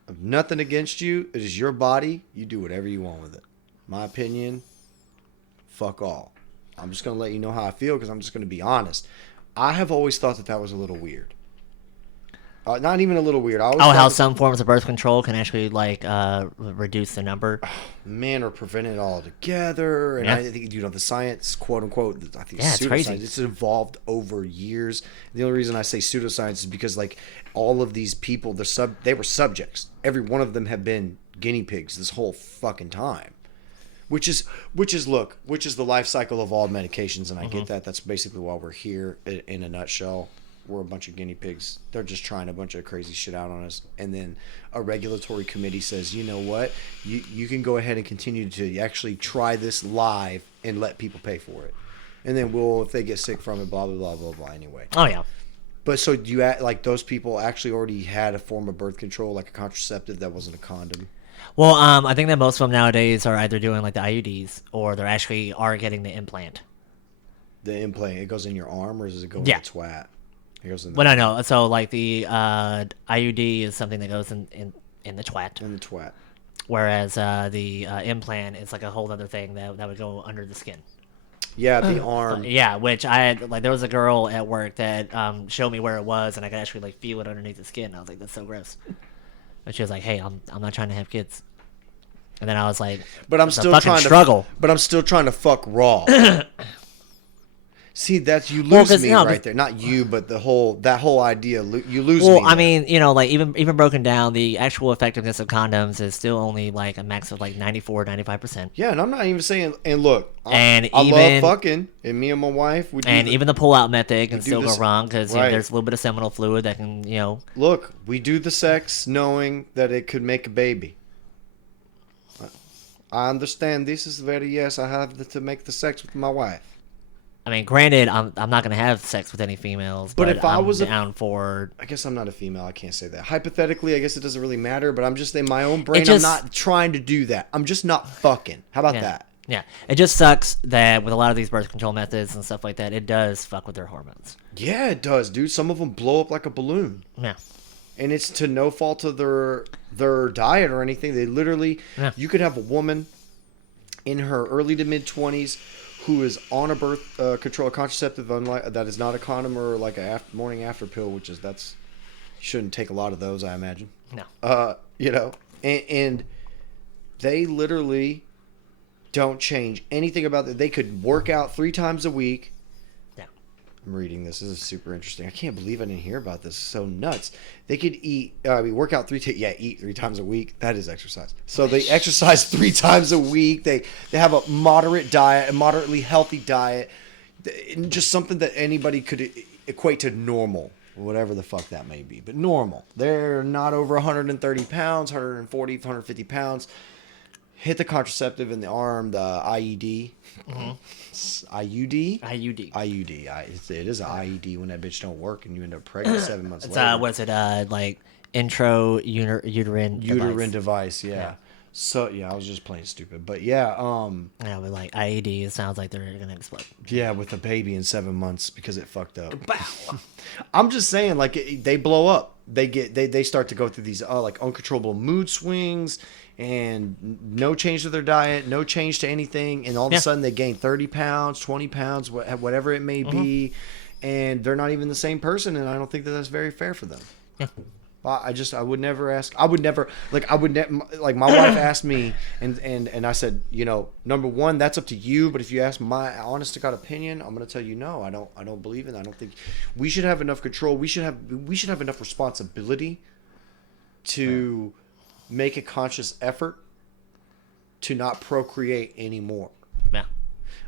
I have nothing against you. It is your body. You do whatever you want with it. My opinion, fuck all. I'm just going to let you know how I feel because I'm just going to be honest. I have always thought that was a little weird. Not even a little weird. How some forms of birth control can actually like reduce the number. Man, or prevent it altogether. And I think the science, quote unquote, I think it's pseudoscience. It's evolved over years. The only reason I say pseudoscience is because like all of these people, they were subjects. Every one of them have been guinea pigs this whole fucking time. Which is the life cycle of all medications, and I get that. That's basically why we're here in a nutshell. We're a bunch of guinea pigs. They're just trying a bunch of crazy shit out on us. And then a regulatory committee says, you know what? You can go ahead and continue to actually try this live and let people pay for it. And then if they get sick from it, blah, blah, blah, blah, blah, anyway. Oh, yeah. But so do you like those people actually already had a form of birth control, like a contraceptive that wasn't a condom? Well, I think that most of them nowadays are either doing like the IUDs or they're actually are getting the implant. The implant, it goes in your arm or does it go in the twat? Well, I know. So, like, the IUD is something that goes in the twat. In the twat. Whereas the implant is like a whole other thing that would go under the skin. Yeah, the arm. Yeah, which I had, like, there was a girl at work that showed me where it was, and I could actually, like, feel it underneath the skin. I was like, that's so gross. But she was like, hey, I'm not trying to have kids. And then I was like, but I'm still trying to struggle. But I'm still trying to fuck raw. See, that's you lose me right there. Not you, but that whole idea. You lose me. Well, I mean, like even broken down, the actual effectiveness of condoms is still only like a max of like 94-95%. Yeah, and I'm not even saying. And look, I love fucking, and me and my wife. Even the pull-out method can still go wrong because there's a little bit of seminal fluid that can, Look, we do the sex knowing that it could make a baby. I understand this is yes. I have to make the sex with my wife. I mean, granted, I'm not gonna have sex with any females, but if I was down for... I guess I'm not a female. I can't say that. Hypothetically, I guess it doesn't really matter, but I'm just in my own brain. I'm not trying to do that. I'm just not fucking. How about that? Yeah. It just sucks that with a lot of these birth control methods and stuff like that, it does fuck with their hormones. Yeah, it does, dude. Some of them blow up like a balloon. Yeah. And it's to no fault of their diet or anything. They literally... Yeah. You could have a woman in her early to mid-20s who is on a birth control contraceptive that is not a condom or like a morning after pill, which is you shouldn't take a lot of those, I imagine. No. And they literally don't change anything about that. They could work out 3 times a week. Yeah. I'm reading this. This is super interesting. I can't believe I didn't hear about this. It's so nuts. They could eat, work out eat 3 times a week. That is exercise. So they exercise 3 times a week. They have a moderate diet, a moderately healthy diet, just something that anybody could equate to normal, whatever the fuck that may be. But normal. They're not over 130 pounds, 140, 150 pounds. Hit the contraceptive in the arm, the IED. Mm-hmm. IUD? IUD. It is an IED when that bitch don't work and you end up pregnant 7 months later. What's it, like uterine device, yeah. So, yeah, I was just playing stupid. But, yeah. Yeah, with like IED, it sounds like they're going to explode. Yeah, with a baby in 7 months because it fucked up. I'm just saying, like, they blow up. They start to go through these, like, uncontrollable mood swings and no change to their diet, no change to anything. And all of a sudden they gain 30 pounds, 20 pounds, whatever it may be. And they're not even the same person. And I don't think that that's very fair for them. Yeah. I would never, like, my wife asked me and I said, number one, that's up to you. But if you ask my honest to God opinion, I'm going to tell you, no, I don't believe in that. I don't think we should have enough control. We should have enough responsibility to make a conscious effort to not procreate anymore. Yeah.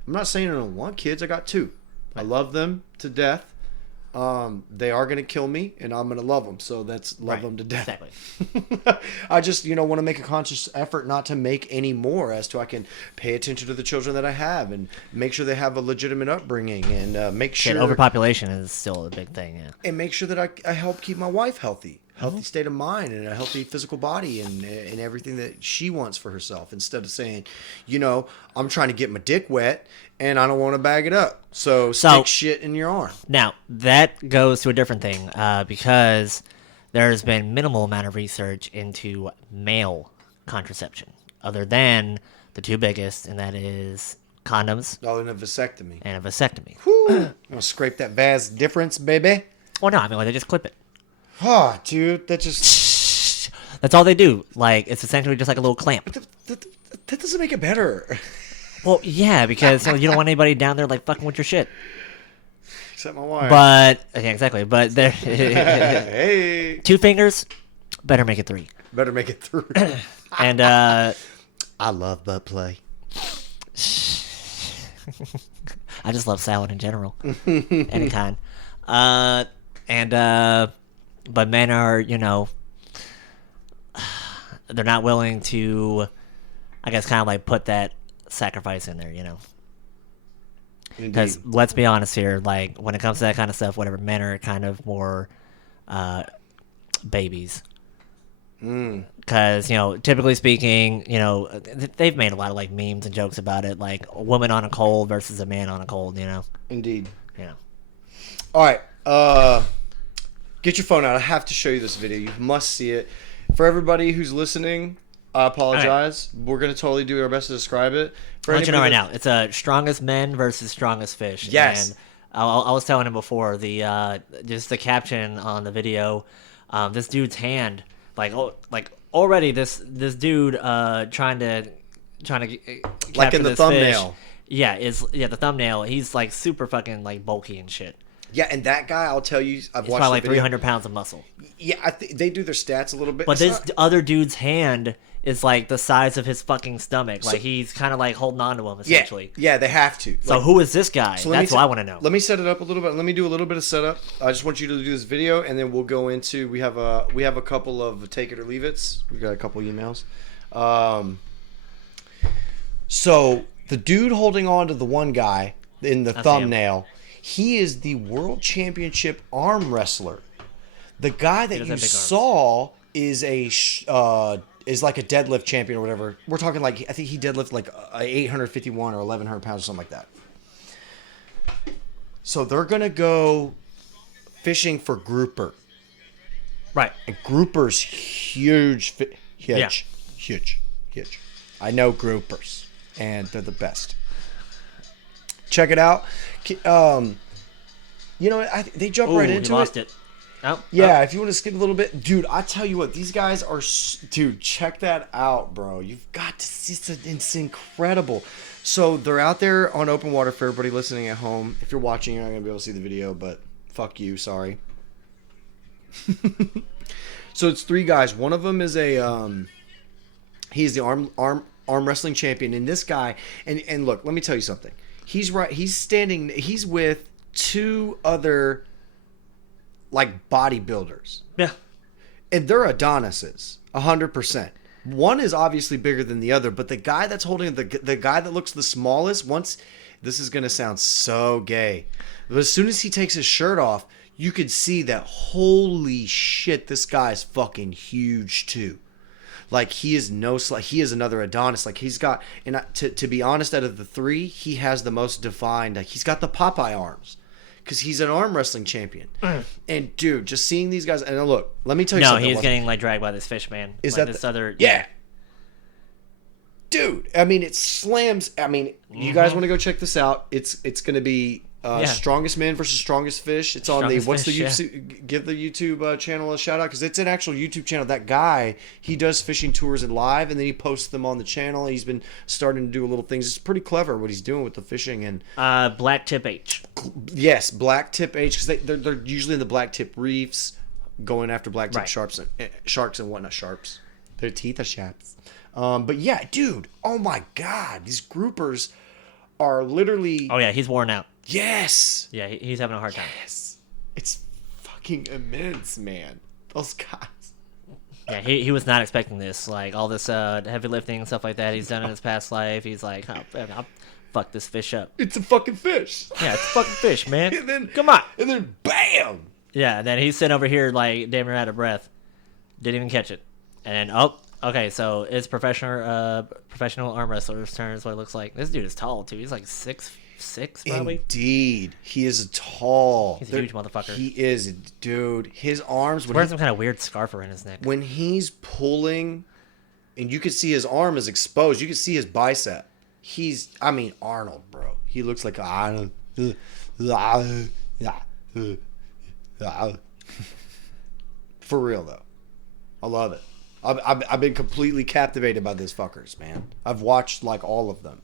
I'm not saying I don't want kids. I got 2. Right. I love them to death. They are going to kill me, and I'm going to love them. So that's love them to death. Exactly. I just, want to make a conscious effort not to make any more as to I can pay attention to the children that I have and make sure they have a legitimate upbringing and make sure... overpopulation is still a big thing, yeah. And make sure that I help keep my wife healthy state of mind and a healthy physical body and everything that she wants for herself, instead of saying, I'm trying to get my dick wet and I don't want to bag it up. So stick shit in your arm. Now, that goes to a different thing because there's been minimal amount of research into male contraception other than the 2 biggest, and that is condoms. Oh, and a vasectomy. And a vasectomy. Whew. I'm going to scrape that vas difference, baby. Well, no, I mean, they just clip it. Oh, dude, that just... That's all they do. Like, it's essentially just like a little clamp. That doesn't make it better. Well, yeah, because you don't want anybody down there, like, fucking with your shit. Except my wife. But, yeah, exactly. But there... Hey. 2 fingers, better make it 3. Better make it 3. And, I love butt play. I just love salad in general. Any kind. But men are, they're not willing to, I guess, kind of like put that sacrifice in there, Because let's be honest here, like when it comes to that kind of stuff, whatever, men are kind of more babies. Because, typically speaking, they've made a lot of like memes and jokes about it, like a woman on a cold versus a man on a cold, Indeed. All right. Get your phone out. I have to show you this video. You must see it. For everybody who's listening, I apologize. Right. We're going to totally do our best to describe it. I'll let you know right now. It's strongest men versus strongest fish. Yes. And I was telling him before, just the caption on the video, this dude's hand, already this dude trying to like in the thumbnail. Fish, the thumbnail. He's like super fucking like bulky and shit. Yeah, and that guy, I'll tell you, I've watched probably like 300 pounds of muscle. Yeah, they do their stats a little bit. But this other dude's hand is like the size of his fucking stomach. Like he's kind of like holding on to him essentially. Yeah, they have to. So who is this guy? That's what I want to know. Let me set it up a little bit. Let me do a little bit of setup. I just want you to do this video, and then we'll go into. We have a couple of take it or leave it's. We got a couple emails. So the dude holding on to the one guy in the thumbnail. He is the world championship arm wrestler. The guy that you saw is is like a deadlift champion or whatever. We're talking like I think he deadlifted like 851 or 1,100 pounds or something like that. So they're gonna go fishing for grouper. Right. And grouper's huge. Huge. I know groupers, and they're the best. Check it out. They jump right into it. Lost it. Oh, yeah, if you want to skip a little bit. Dude, I tell you what, these guys are... Dude, check that out, bro. You've got to see... It's incredible. So, they're out there on open water for everybody listening at home. If you're watching, you're not going to be able to see the video, but fuck you, sorry. So, it's 3 guys. One of them is he's the arm wrestling champion. And this guy... And look, let me tell you something. He's with 2 other... like bodybuilders. Yeah. And they're Adonises, 100%. One is obviously bigger than the other, but the guy that's holding the guy that looks the smallest, this is going to sound so gay, but as soon as he takes his shirt off, you could see that, holy shit, this guy's fucking huge too. Like, he is he is another Adonis. Like, he's got, and to be honest, out of the 3, he has the most defined, he's got the Popeye arms. Because he's an arm wrestling champion. And, dude, just seeing these guys... And look, let me tell you something. No, he's getting, dragged by this fish, man. Is like that this other... Yeah. Dude, I mean, it slams... I mean, you guys want to go check this out. It's going to be Strongest Men versus Strongest Fish. It's on give the YouTube channel a shout out, because it's an actual YouTube channel. That guy, he does fishing tours and live, and then he posts them on the channel. He's been starting to do little things. It's pretty clever what he's doing with the fishing. And Black Tip H. Yes, Black Tip H, because they're usually in the black tip reefs, going after black tip sharks and whatnot. Sharps, their teeth are sharps. But yeah, dude, oh my god, these groupers are literally... Oh yeah, he's worn out. Yes. Yeah, he's having a hard time. Yes. It's fucking immense, man. Those guys. Yeah, he was not expecting this. Like, all this heavy lifting and stuff like that he's done in his past life. He's like, I'll fuck this fish up. It's a fucking fish. Yeah, it's a fucking fish, man. And then, come on. And then, bam. Yeah, and then he's sitting over here, like, damn near out of breath. Didn't even catch it. And then, okay, so it's professional arm wrestler's turn is what it looks like. This dude is tall, too. He's like 6'6", probably. Indeed. He is tall. He's a huge motherfucker. He is, dude. His arms... He's wearing some kind of weird scarf around his neck. When he's pulling, and you can see his arm is exposed. You can see his bicep. Arnold, bro. He looks like Arnold. For real, though. I love it. I've been completely captivated by these fuckers, man. I've watched, like, all of them.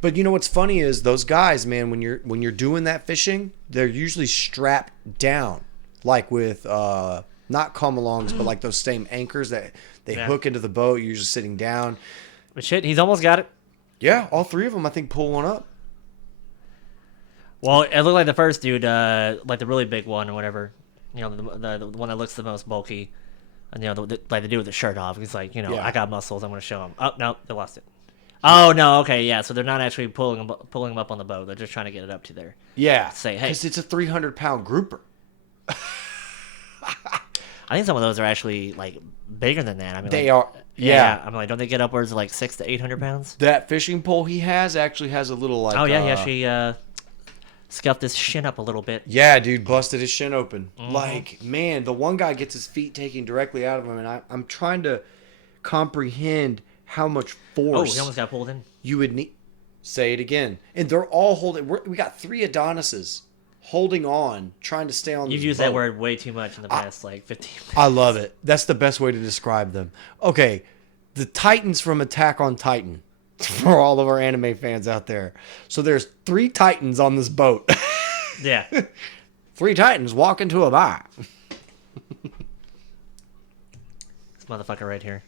But you know what's funny is those guys, man, when you're doing that fishing, they're usually strapped down. Like with, not come-alongs, but like those same anchors that they hook into the boat. You're usually sitting down. But shit, he's almost got it. Yeah, all three of them, I think, pull one up. Well, it looked like the first dude, like the really big one or whatever. You know, the one that looks the most bulky. And, you know, like the dude with the shirt off. He's like, you know, I got muscles. I'm going to show him. Oh, no, they lost it. Oh, no, okay, yeah. So they're not actually pulling him up on the boat. They're just trying to get it up to there. Yeah. Say, hey. Because it's a 300-pound grouper. I think some of those are actually, like, bigger than that. I mean, they like, are. Yeah. I mean, like, don't they get upwards of, like, 600 to 800 pounds? That fishing pole he has actually has a little, like... Oh, yeah, he actually scuffed his shin up a little bit. Yeah, dude, busted his shin open. Like, man, the one guy gets his feet taken directly out of him, and I'm trying to comprehend how much force... Oh, he almost got pulled in. You would need... Say it again. And they're all holding... We got 3 Adonises holding on, trying to stay on the boat. You've used that word way too much in the past, 15 minutes. I love it. That's the best way to describe them. Okay, the Titans from Attack on Titan. For all of our anime fans out there. So there's 3 Titans on this boat. Yeah. 3 Titans walk into a bar. This motherfucker right here.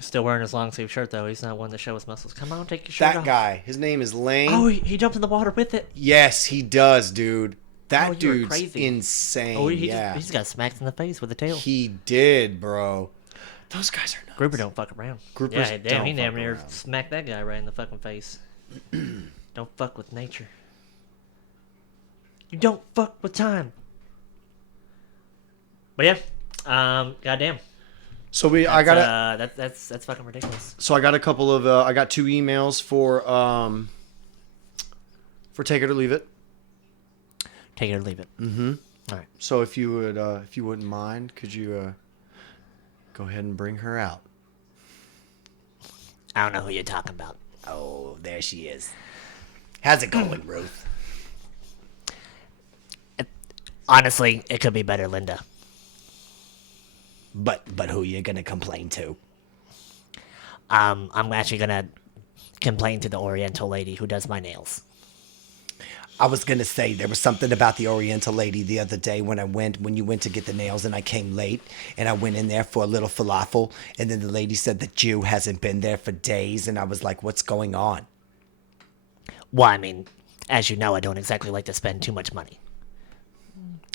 Still wearing his long sleeve shirt though. He's not one to show his muscles. Come on, take your shirt off. That guy. His name is Lane. Oh, he jumped in the water with it. Yes, he does, dude. That dude's crazy. insane. Oh, he just got smacked in the face with a tail. He did, bro. Those guys are nuts. Grouper don't fuck around. Groupers yeah, damn, don't he damn fuck near around. smacked that guy right in the fucking face. Don't fuck with nature. You don't fuck with time. But yeah, goddamn. So that's fucking ridiculous. So I got a couple of I got 2 emails for Take It or Leave It. Take it or leave it. Mm-hmm. All right. So if you wouldn't mind, could you go ahead and bring her out? I don't know who you're talking about. Oh, there she is. How's it going, Ruth? Honestly, it could be better, Linda. But who you gonna complain to? I'm actually gonna complain to the Oriental lady who does my nails. I was gonna say there was something about the Oriental lady the other day when you went to get the nails and I came late and I went in there for a little falafel and then the lady said the Jew hasn't been there for days and I was like, what's going on? Well, I mean, as you know, I don't exactly like to spend too much money.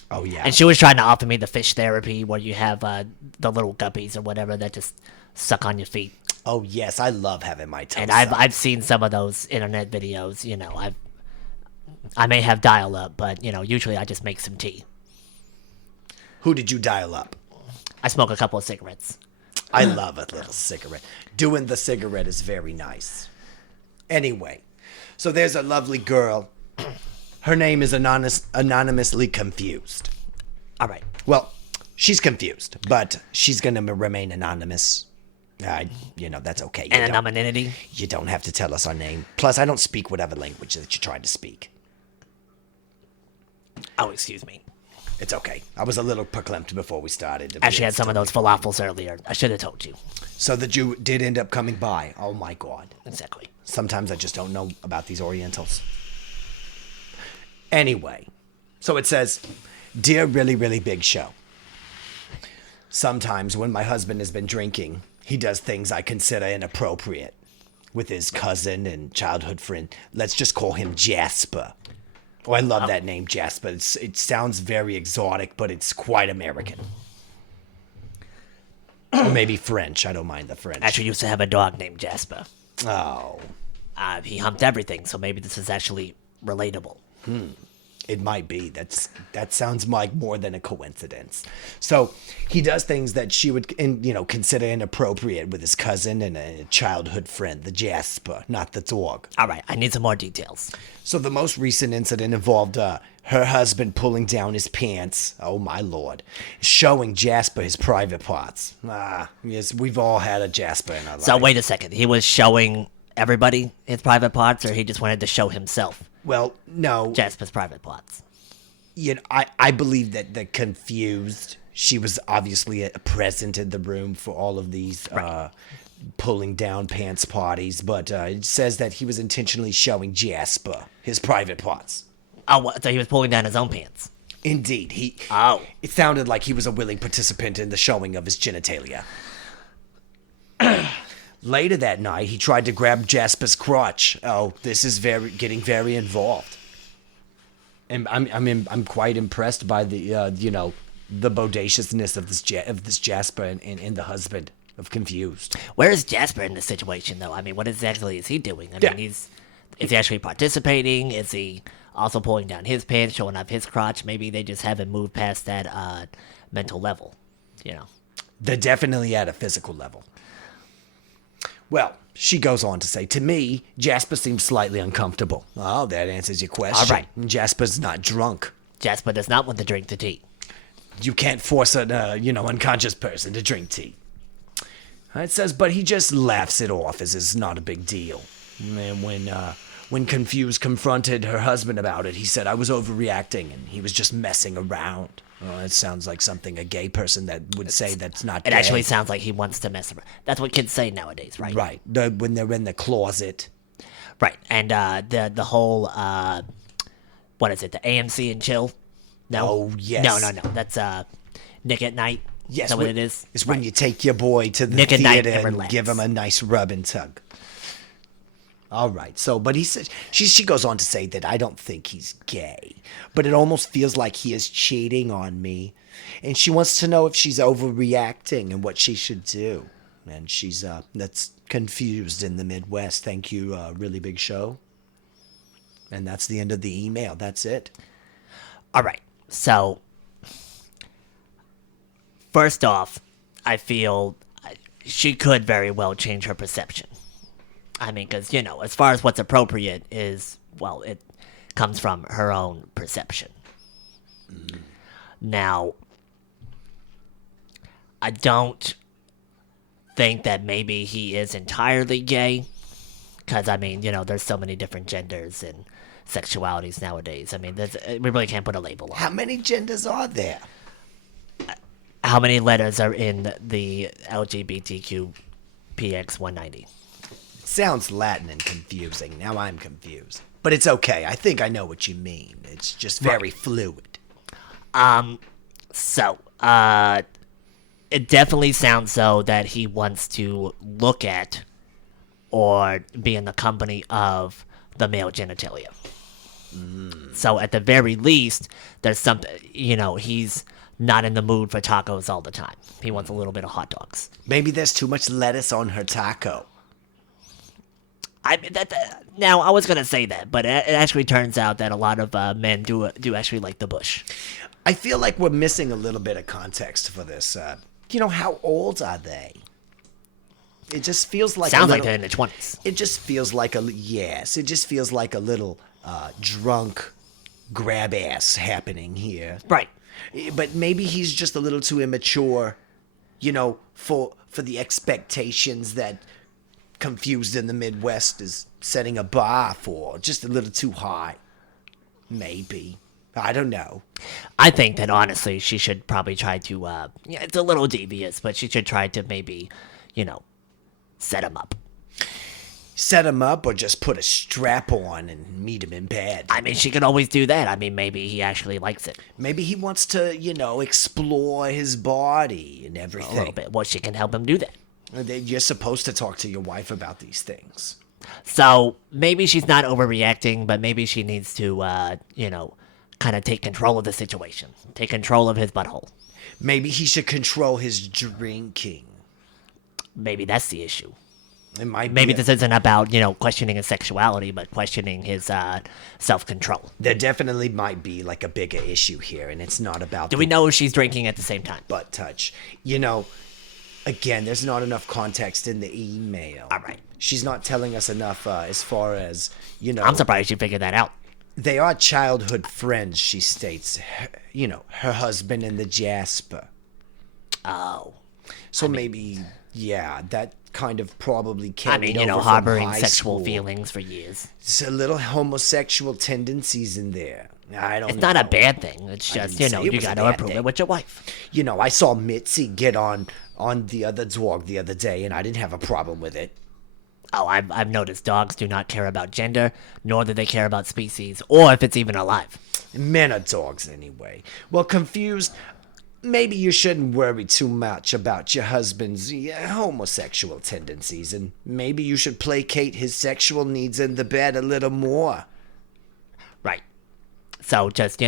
Oh yeah. And she was trying to offer me the fish therapy where you have the little guppies or whatever that just suck on your feet. Oh yes, I love having my toes. And I've seen some of those internet videos. You know, I may have dial up, but you know, usually I just make some tea. Who did you dial up? I smoke a couple of cigarettes. I love a little cigarette. Doing the cigarette is very nice. Anyway, so there's a lovely girl. Her name is anonymously confused. All right. Well, she's confused, but she's going to remain anonymous. That's okay. Anonymity? You don't have to tell us our name. Plus, I don't speak whatever language that you tried to speak. Oh, excuse me. It's okay. I was a little verklempt before we started. Actually had some of those falafels earlier. I should have told you. So the Jew did end up coming by. Oh, my God. Exactly. Sometimes I just don't know about these Orientals. Anyway, so it says, Dear Really, Really Big Show. Sometimes when my husband has been drinking, he does things I consider inappropriate with his cousin and childhood friend. Let's just call him Jasper. Oh, I love that name, Jasper. It sounds very exotic, but it's quite American. Or maybe French. I don't mind the French. Actually used to have a dog named Jasper. Oh. He humped everything, so maybe this is actually relatable. It might be. That sounds like more than a coincidence. So he does things that she would, consider inappropriate with his cousin and a childhood friend, the Jasper, not the dog. All right, I need some more details. So the most recent incident involved her husband pulling down his pants. Oh my Lord, showing Jasper his private parts. Yes, we've all had a Jasper in our life. So wait a second. He was showing everybody his private parts, or he just wanted to show himself? Well, no. Jasper's private parts. I believe that the confused, she was obviously present in the room for all of these pulling down pants parties, but it says that he was intentionally showing Jasper his private parts. Oh, so he was pulling down his own pants. Indeed, it sounded like he was a willing participant in the showing of his genitalia. Later that night, he tried to grab Jasper's crotch. Oh, this is getting very involved. And I'm quite impressed by the the bodaciousness of this Jasper and the husband of Confused. Where is Jasper in this situation, though? I mean, what exactly is he doing? I mean, is he actually participating? Is he also pulling down his pants, showing off his crotch? Maybe they just haven't moved past that mental level, They're definitely at a physical level. Well, she goes on to say, to me, Jasper seems slightly uncomfortable. Oh, that answers your question. All right. Jasper's not drunk. Jasper does not want to drink the tea. You can't force an unconscious person to drink tea. It says, but he just laughs it off as it's not a big deal. And when Confused confronted her husband about it, he said, I was overreacting and he was just messing around. Well, it sounds like something a gay person that would say that's not gay. It actually sounds like he wants to mess around. That's what kids say nowadays, right? Right. When they're in the closet. Right. And the whole, what is it, the AMC and chill? No. Oh, yes. No. That's Nick at Night. Yes. Is that what it is? It's when you take your boy to the Nick at Night theater and and relax. give him a nice rub and tug. All right. So, but he says, she goes on to say that I don't think he's gay, but it almost feels like he is cheating on me. And she wants to know if she's overreacting and what she should do. And she's, that's Confused in the Midwest. Thank you, Really Big Show. And that's the end of the email. That's it. All right. So, first off, I feel she could very well change her perception. I mean, because, as far as what's appropriate is, well, it comes from her own perception. Mm. Now, I don't think that maybe he is entirely gay. Because, I mean, there's so many different genders and sexualities nowadays. I mean, we really can't put a label on it. How many genders are there? How many letters are in the LGBTQ PX190? Sounds Latin and confusing. Now I'm confused. But it's okay. I think I know what you mean. It's just very fluid. So, it definitely sounds so that he wants to look at or be in the company of the male genitalia. Mm. So at the very least, there's something, he's not in the mood for tacos all the time. He wants a little bit of hot dogs. Maybe there's too much lettuce on her taco. Now, I was going to say that, but it actually turns out that a lot of men do actually like the bush. I feel like we're missing a little bit of context for this. How old are they? It just feels like sounds like they're in their 20s. It just feels like it just feels like a little drunk grab ass happening here. Right. But maybe he's just a little too immature, for the expectations that Confused in the Midwest is setting a bar for. Just a little too high. Maybe. I don't know. I think that, honestly, she should probably try to, it's a little devious, but she should try to maybe, set him up. Set him up or just put a strap on and meet him in bed? I mean, she could always do that. I mean, maybe he actually likes it. Maybe he wants to, explore his body and everything. A little bit. Well, she can help him do that. You're supposed to talk to your wife about these things. So maybe she's not overreacting, but maybe she needs to, kind of take control of the situation. Take control of his butthole. Maybe he should control his drinking. Maybe that's the issue. It might Maybe this isn't about, questioning his sexuality, but questioning his self-control. There definitely might be, like, a bigger issue here, and it's not about... Do we know if she's drinking at the same time? Butt touch. Again, there's not enough context in the email. All right. She's not telling us enough as far as, I'm surprised you figured that out. They are childhood friends, she states. Her husband and the Jasper. Oh. So maybe, that kind of probably carried over harboring from high sexual school. feelings for years. There's a little homosexual tendencies in there. I don't know. It's not a bad thing. It's just, you got to approve it with your wife. I saw Mitzi get on the other dog the other day, and I didn't have a problem with it. Oh, I've noticed dogs do not care about gender, nor do they care about species, or if it's even alive. Men are dogs anyway. Well, confused, maybe you shouldn't worry too much about your husband's homosexual tendencies, and maybe you should placate his sexual needs in the bed a little more. Right. So just,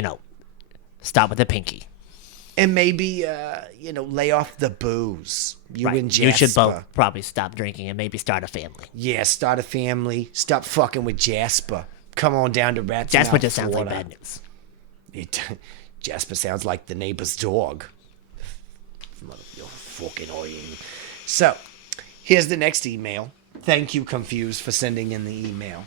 stop with the pinky. And maybe, lay off the booze. You and Jasper. You should both probably stop drinking and maybe start a family. Yeah, start a family. Stop fucking with Jasper. Come on down to Rat's Jasper Mouth, just sounds Florida. like bad news. Jasper sounds like the neighbor's dog. You're fucking annoying. So, here's the next email. Thank you, Confused, for sending in the email.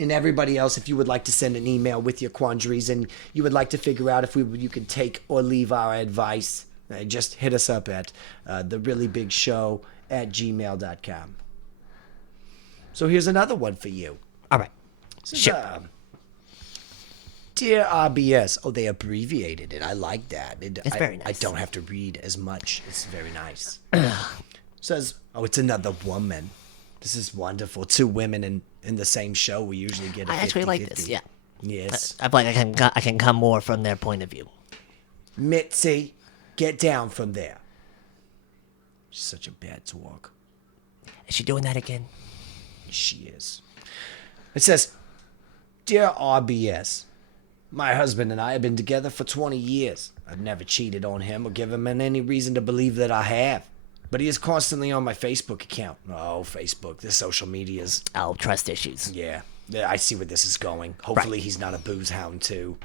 And everybody else, if you would like to send an email with your quandaries and you would like to figure out if you could take or leave our advice, just hit us up at thereallybigshow@gmail.com. So here's another one for you. All right. Dear RBS. Oh, they abbreviated it. I like that. It's very nice. I don't have to read as much. It's very nice. Says, it's another woman. This is wonderful. 2 women in the same show. We usually get a 50-50. I actually like this, yeah. Yes. I feel like I can come more from their point of view. Mitzi, get down from there. She's such a bad dog. Is she doing that again? She is. It says, Dear RBS, my husband and I have been together for 20 years. I've never cheated on him or given him any reason to believe that I have. But he is constantly on my Facebook account. Oh, Facebook, the social medias. Oh, trust issues. Yeah, I see where this is going. Hopefully he's not a booze hound, too.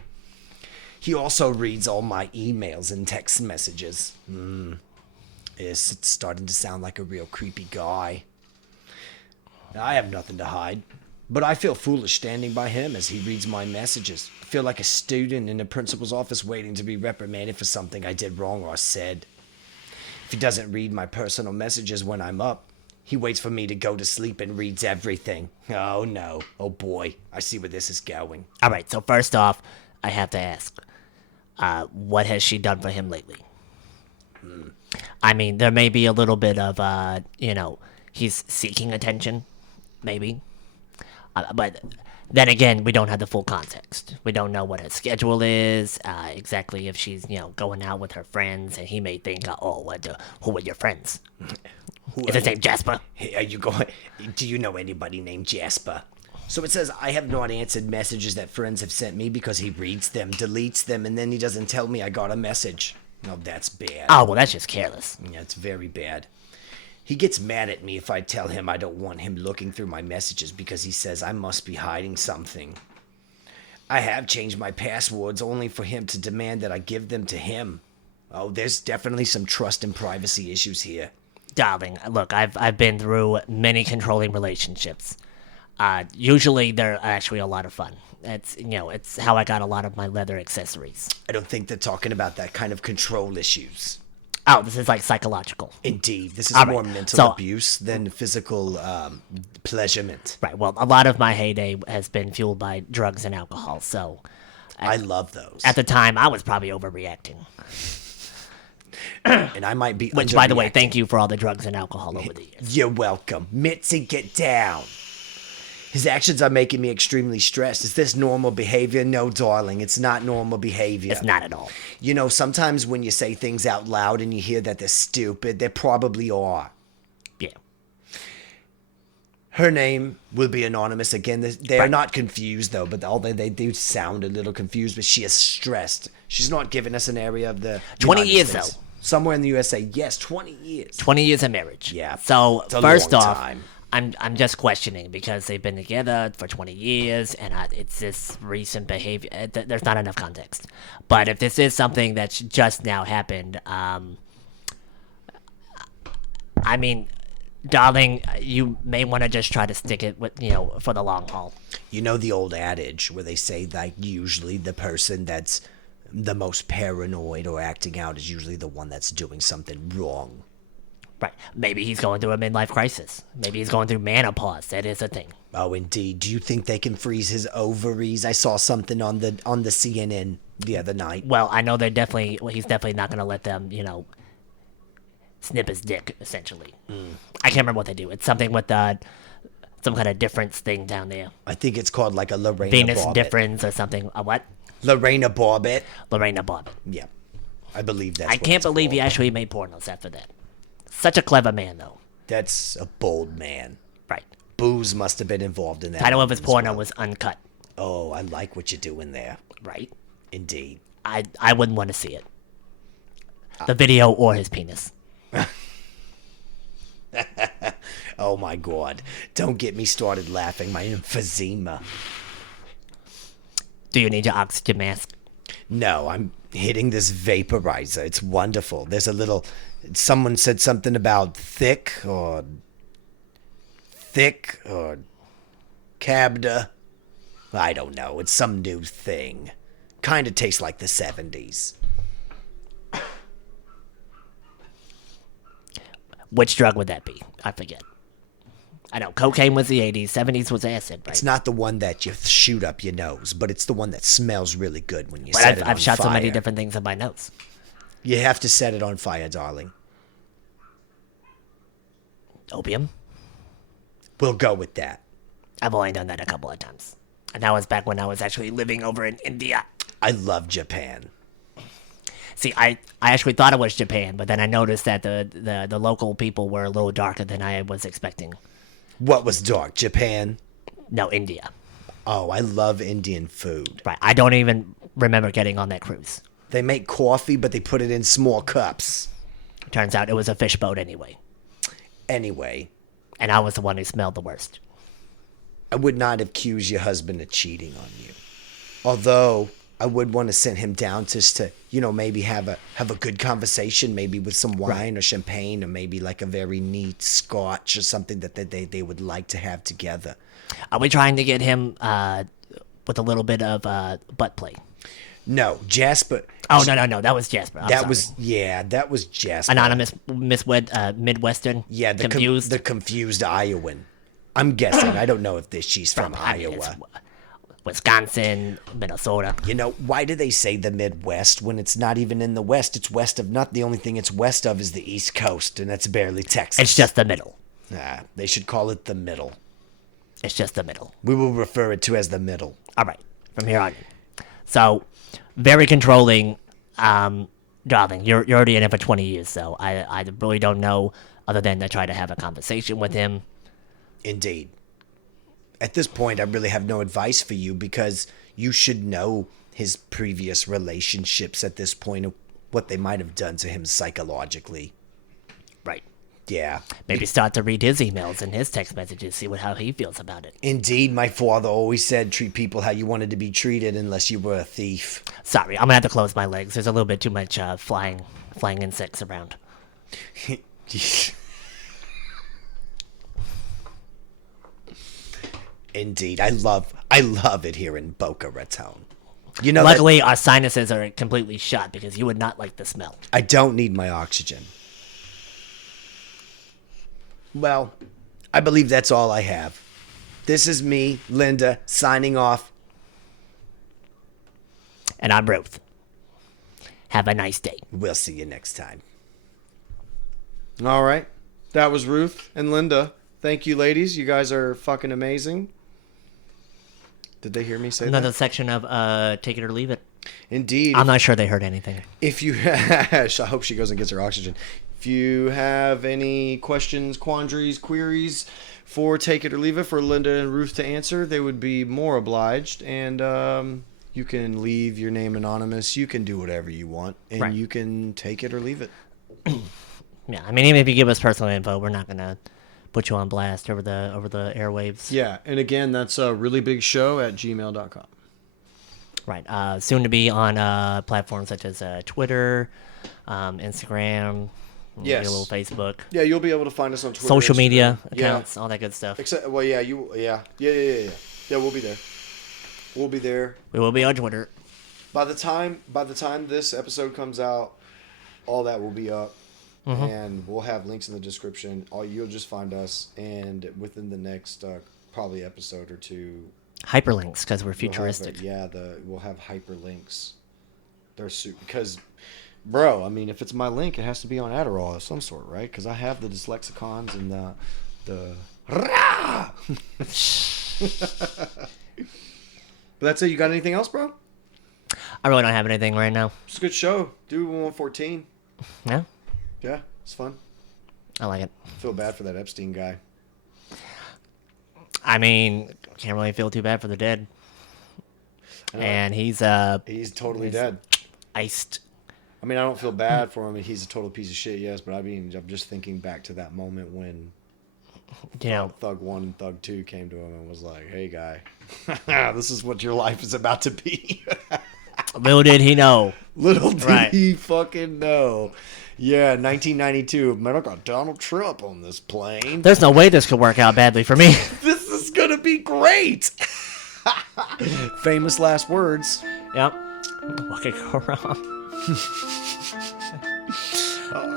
He also reads all my emails and text messages. It's starting to sound like a real creepy guy. I have nothing to hide, but I feel foolish standing by him as he reads my messages. I feel like a student in the principal's office waiting to be reprimanded for something I did wrong or said. If he doesn't read my personal messages when I'm up, he waits for me to go to sleep and reads everything. Oh no. Oh boy. I see where this is going. All right, so first off, I have to ask, what has she done for him lately? I mean, there may be a little bit of, he's seeking attention, maybe. But then again, we don't have the full context. We don't know what her schedule is, exactly if she's, going out with her friends, and he may think, who are your friends? Is his name Jasper? Hey, do you know anybody named Jasper? So it says, I have not answered messages that friends have sent me because he reads them, deletes them, and then he doesn't tell me I got a message. No, that's bad. Oh, well, that's just careless. Yeah, it's very bad. He gets mad at me if I tell him I don't want him looking through my messages because he says I must be hiding something. I have changed my passwords only for him to demand that I give them to him. Oh, there's definitely some trust and privacy issues here. Darling, look, I've been through many controlling relationships. Usually they're actually a lot of fun. It's how I got a lot of my leather accessories. I don't think they're talking about that kind of control issues. Oh, this is like psychological. Indeed. This is All more right. mental abuse than physical pleasurement. Right. Well, a lot of my heyday has been fueled by drugs and alcohol, so... I love those. At the time, I was probably overreacting. And I might be Which, by the way, thank you for all the drugs and alcohol over the years. You're welcome. Mitzi, get down. His actions are making me extremely stressed. Is this normal behavior? No, darling, it's not normal behavior. It's not at all. Sometimes when you say things out loud and you hear that they're stupid, they probably are. Yeah. Her name will be anonymous again. They're not confused, though, but although they do sound a little confused, but she is stressed. She's not giving us an area of the 20 United years, States. though. Somewhere in the USA. Yes, 20 years. 20 years of marriage. Yeah. So, it's a first long off, time. I'm just questioning because they've been together for 20 years and it's this recent behavior. There's not enough context. But if this is something that's just now happened, I mean, darling, you may want to just try to stick it with, for the long haul. You know the old adage where they say that usually the person that's the most paranoid or acting out is usually the one that's doing something wrong. Right. Maybe he's going through a midlife crisis. Maybe he's going through menopause. That is a thing. Oh, indeed. Do you think they can freeze his ovaries? I saw something on the CNN the other night. Well, I know he's definitely not going to let them, snip his dick, essentially. I can't remember what they do. It's something with some kind of difference thing down there. I think it's called like a Lorena Venus Bobbitt. difference or something. A what? Lorena Bobbitt. Lorena Bobbitt. Yeah. I believe that's I what can't it's believe he called. actually made pornos after that. Such a clever man, though. That's a bold man. Right. Booze must have been involved in that. Title of his as porno well. was Uncut. Oh, I like what you're doing there. Right. Indeed. I wouldn't want to see it. The video or his penis. Oh my God. Don't get me started laughing. My emphysema. Do you need your oxygen mask? No, I'm hitting this vaporizer. It's wonderful. There's a little. Someone said something about thick or cabda. I don't know. It's some new thing. Kind of tastes like the 70s. Which drug would that be? I forget. I know cocaine was the 80s, 70s was acid, right? It's not the one that you shoot up your nose, but it's the one that smells really good when you But set it on I've shot fire. so many different things in my nose. You have to set it on fire, darling. Opium? We'll go with that. I've only done that a couple of times. And that was back when I was actually living over in India. I love Japan. See, I actually thought it was Japan, but then I noticed that the local people were a little darker than I was expecting. What was dark? Japan? No, India. Oh, I love Indian food. Right. I don't even remember getting on that cruise. They make coffee, but they put it in small cups. Turns out it was a fish boat anyway. Anyway, And I was the one who smelled the worst. I would not accuse your husband of cheating on you. Although I would want to send him down just to, maybe have a good conversation, maybe with some wine or champagne, or maybe like a very neat scotch or something that they would like to have together. Are we trying to get him with a little bit of butt play? No, Jasper. Oh, no. That was Jasper. That was Jasper. Anonymous Midwestern. Yeah, confused. the confused Iowan. I'm guessing. I don't know if she's from Iowa. It's Wisconsin, Minnesota. Why do they say the Midwest when it's not even in the West? It's west of not. The only thing it's west of is the East Coast, and that's barely Texas. It's just the middle. Nah, they should call it the middle. It's just the middle. We will refer it to as the middle. All right, from here on. So, very controlling, darling. You're already in it for 20 years, so I really don't know other than to try to have a conversation with him. Indeed. At this point, I really have no advice for you because you should know his previous relationships at this point, of what they might have done to him psychologically. Right. Yeah. Maybe start to read his emails and his text messages, see how he feels about it. Indeed, my father always said treat people how you wanted to be treated unless you were a thief. Sorry, I'm going to have to close my legs. There's a little bit too much flying insects around. Indeed, I love it here in Boca Raton. Luckily, our sinuses are completely shut because you would not like the smell. I don't need my oxygen. Well, I believe that's all I have. This is me, Linda, signing off. And I'm Ruth. Have a nice day. We'll see you next time. All right. That was Ruth and Linda. Thank you, ladies. You guys are fucking amazing. Did they hear me say Another that? section of Take It or Leave It. Indeed. I'm not sure they heard anything. If you, I hope she goes and gets her oxygen. If you have any questions, quandaries, queries for Take It or Leave It for Linda and Ruth to answer, they would be more obliged. And you can leave your name anonymous. You can do whatever you want, and Right. you can take it or leave it. Yeah, I mean, even if you give us personal info, we're not gonna put you on blast over the airwaves. Yeah, and again, that's reallybigshow@gmail.com. Right. Soon to be on platforms such as Twitter, Instagram, Yes. maybe a little Facebook, Yeah, you'll be able to find us on Twitter, social Instagram. media Yeah. accounts, all that good stuff. Except, well, yeah, yeah, we'll be there. We'll be there. We will be on Twitter. By the time this episode comes out, all that will be up. and we'll have links in the description. You'll just find us, and within the next probably episode or two, hyperlinks because we're futuristic. We'll have hyperlinks. They're because, bro, I mean, if it's my link, it has to be on Adderall of some sort, right? Because I have the dyslexicons and the. But that's it. You got anything else, bro? I really don't have anything right now. It's a good show. Do 114. Yeah. Yeah, it's fun. I like it. I feel bad for that Epstein guy. I mean, can't really feel too bad for the dead. And he's totally dead. Iced. I mean, I don't feel bad for him. He's a total piece of shit, yes, but I mean, I'm just thinking back to that moment when Thug 1 and Thug 2 came to him and was like, hey, guy, this is what your life is about to be. Little did he know. Little did he fucking know. Yeah, 1992. Man, I got Donald Trump on this plane. There's no way this could work out badly for me. This is going to be great. Famous last words. Yep. What could go wrong? All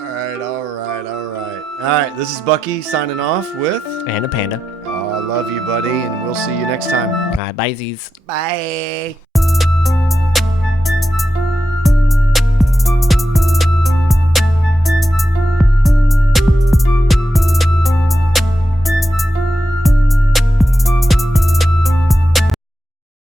right. This is Bucky signing off with... And a panda. Oh, I love you, buddy, and we'll see you next time. All right, bye, Z's. Bye.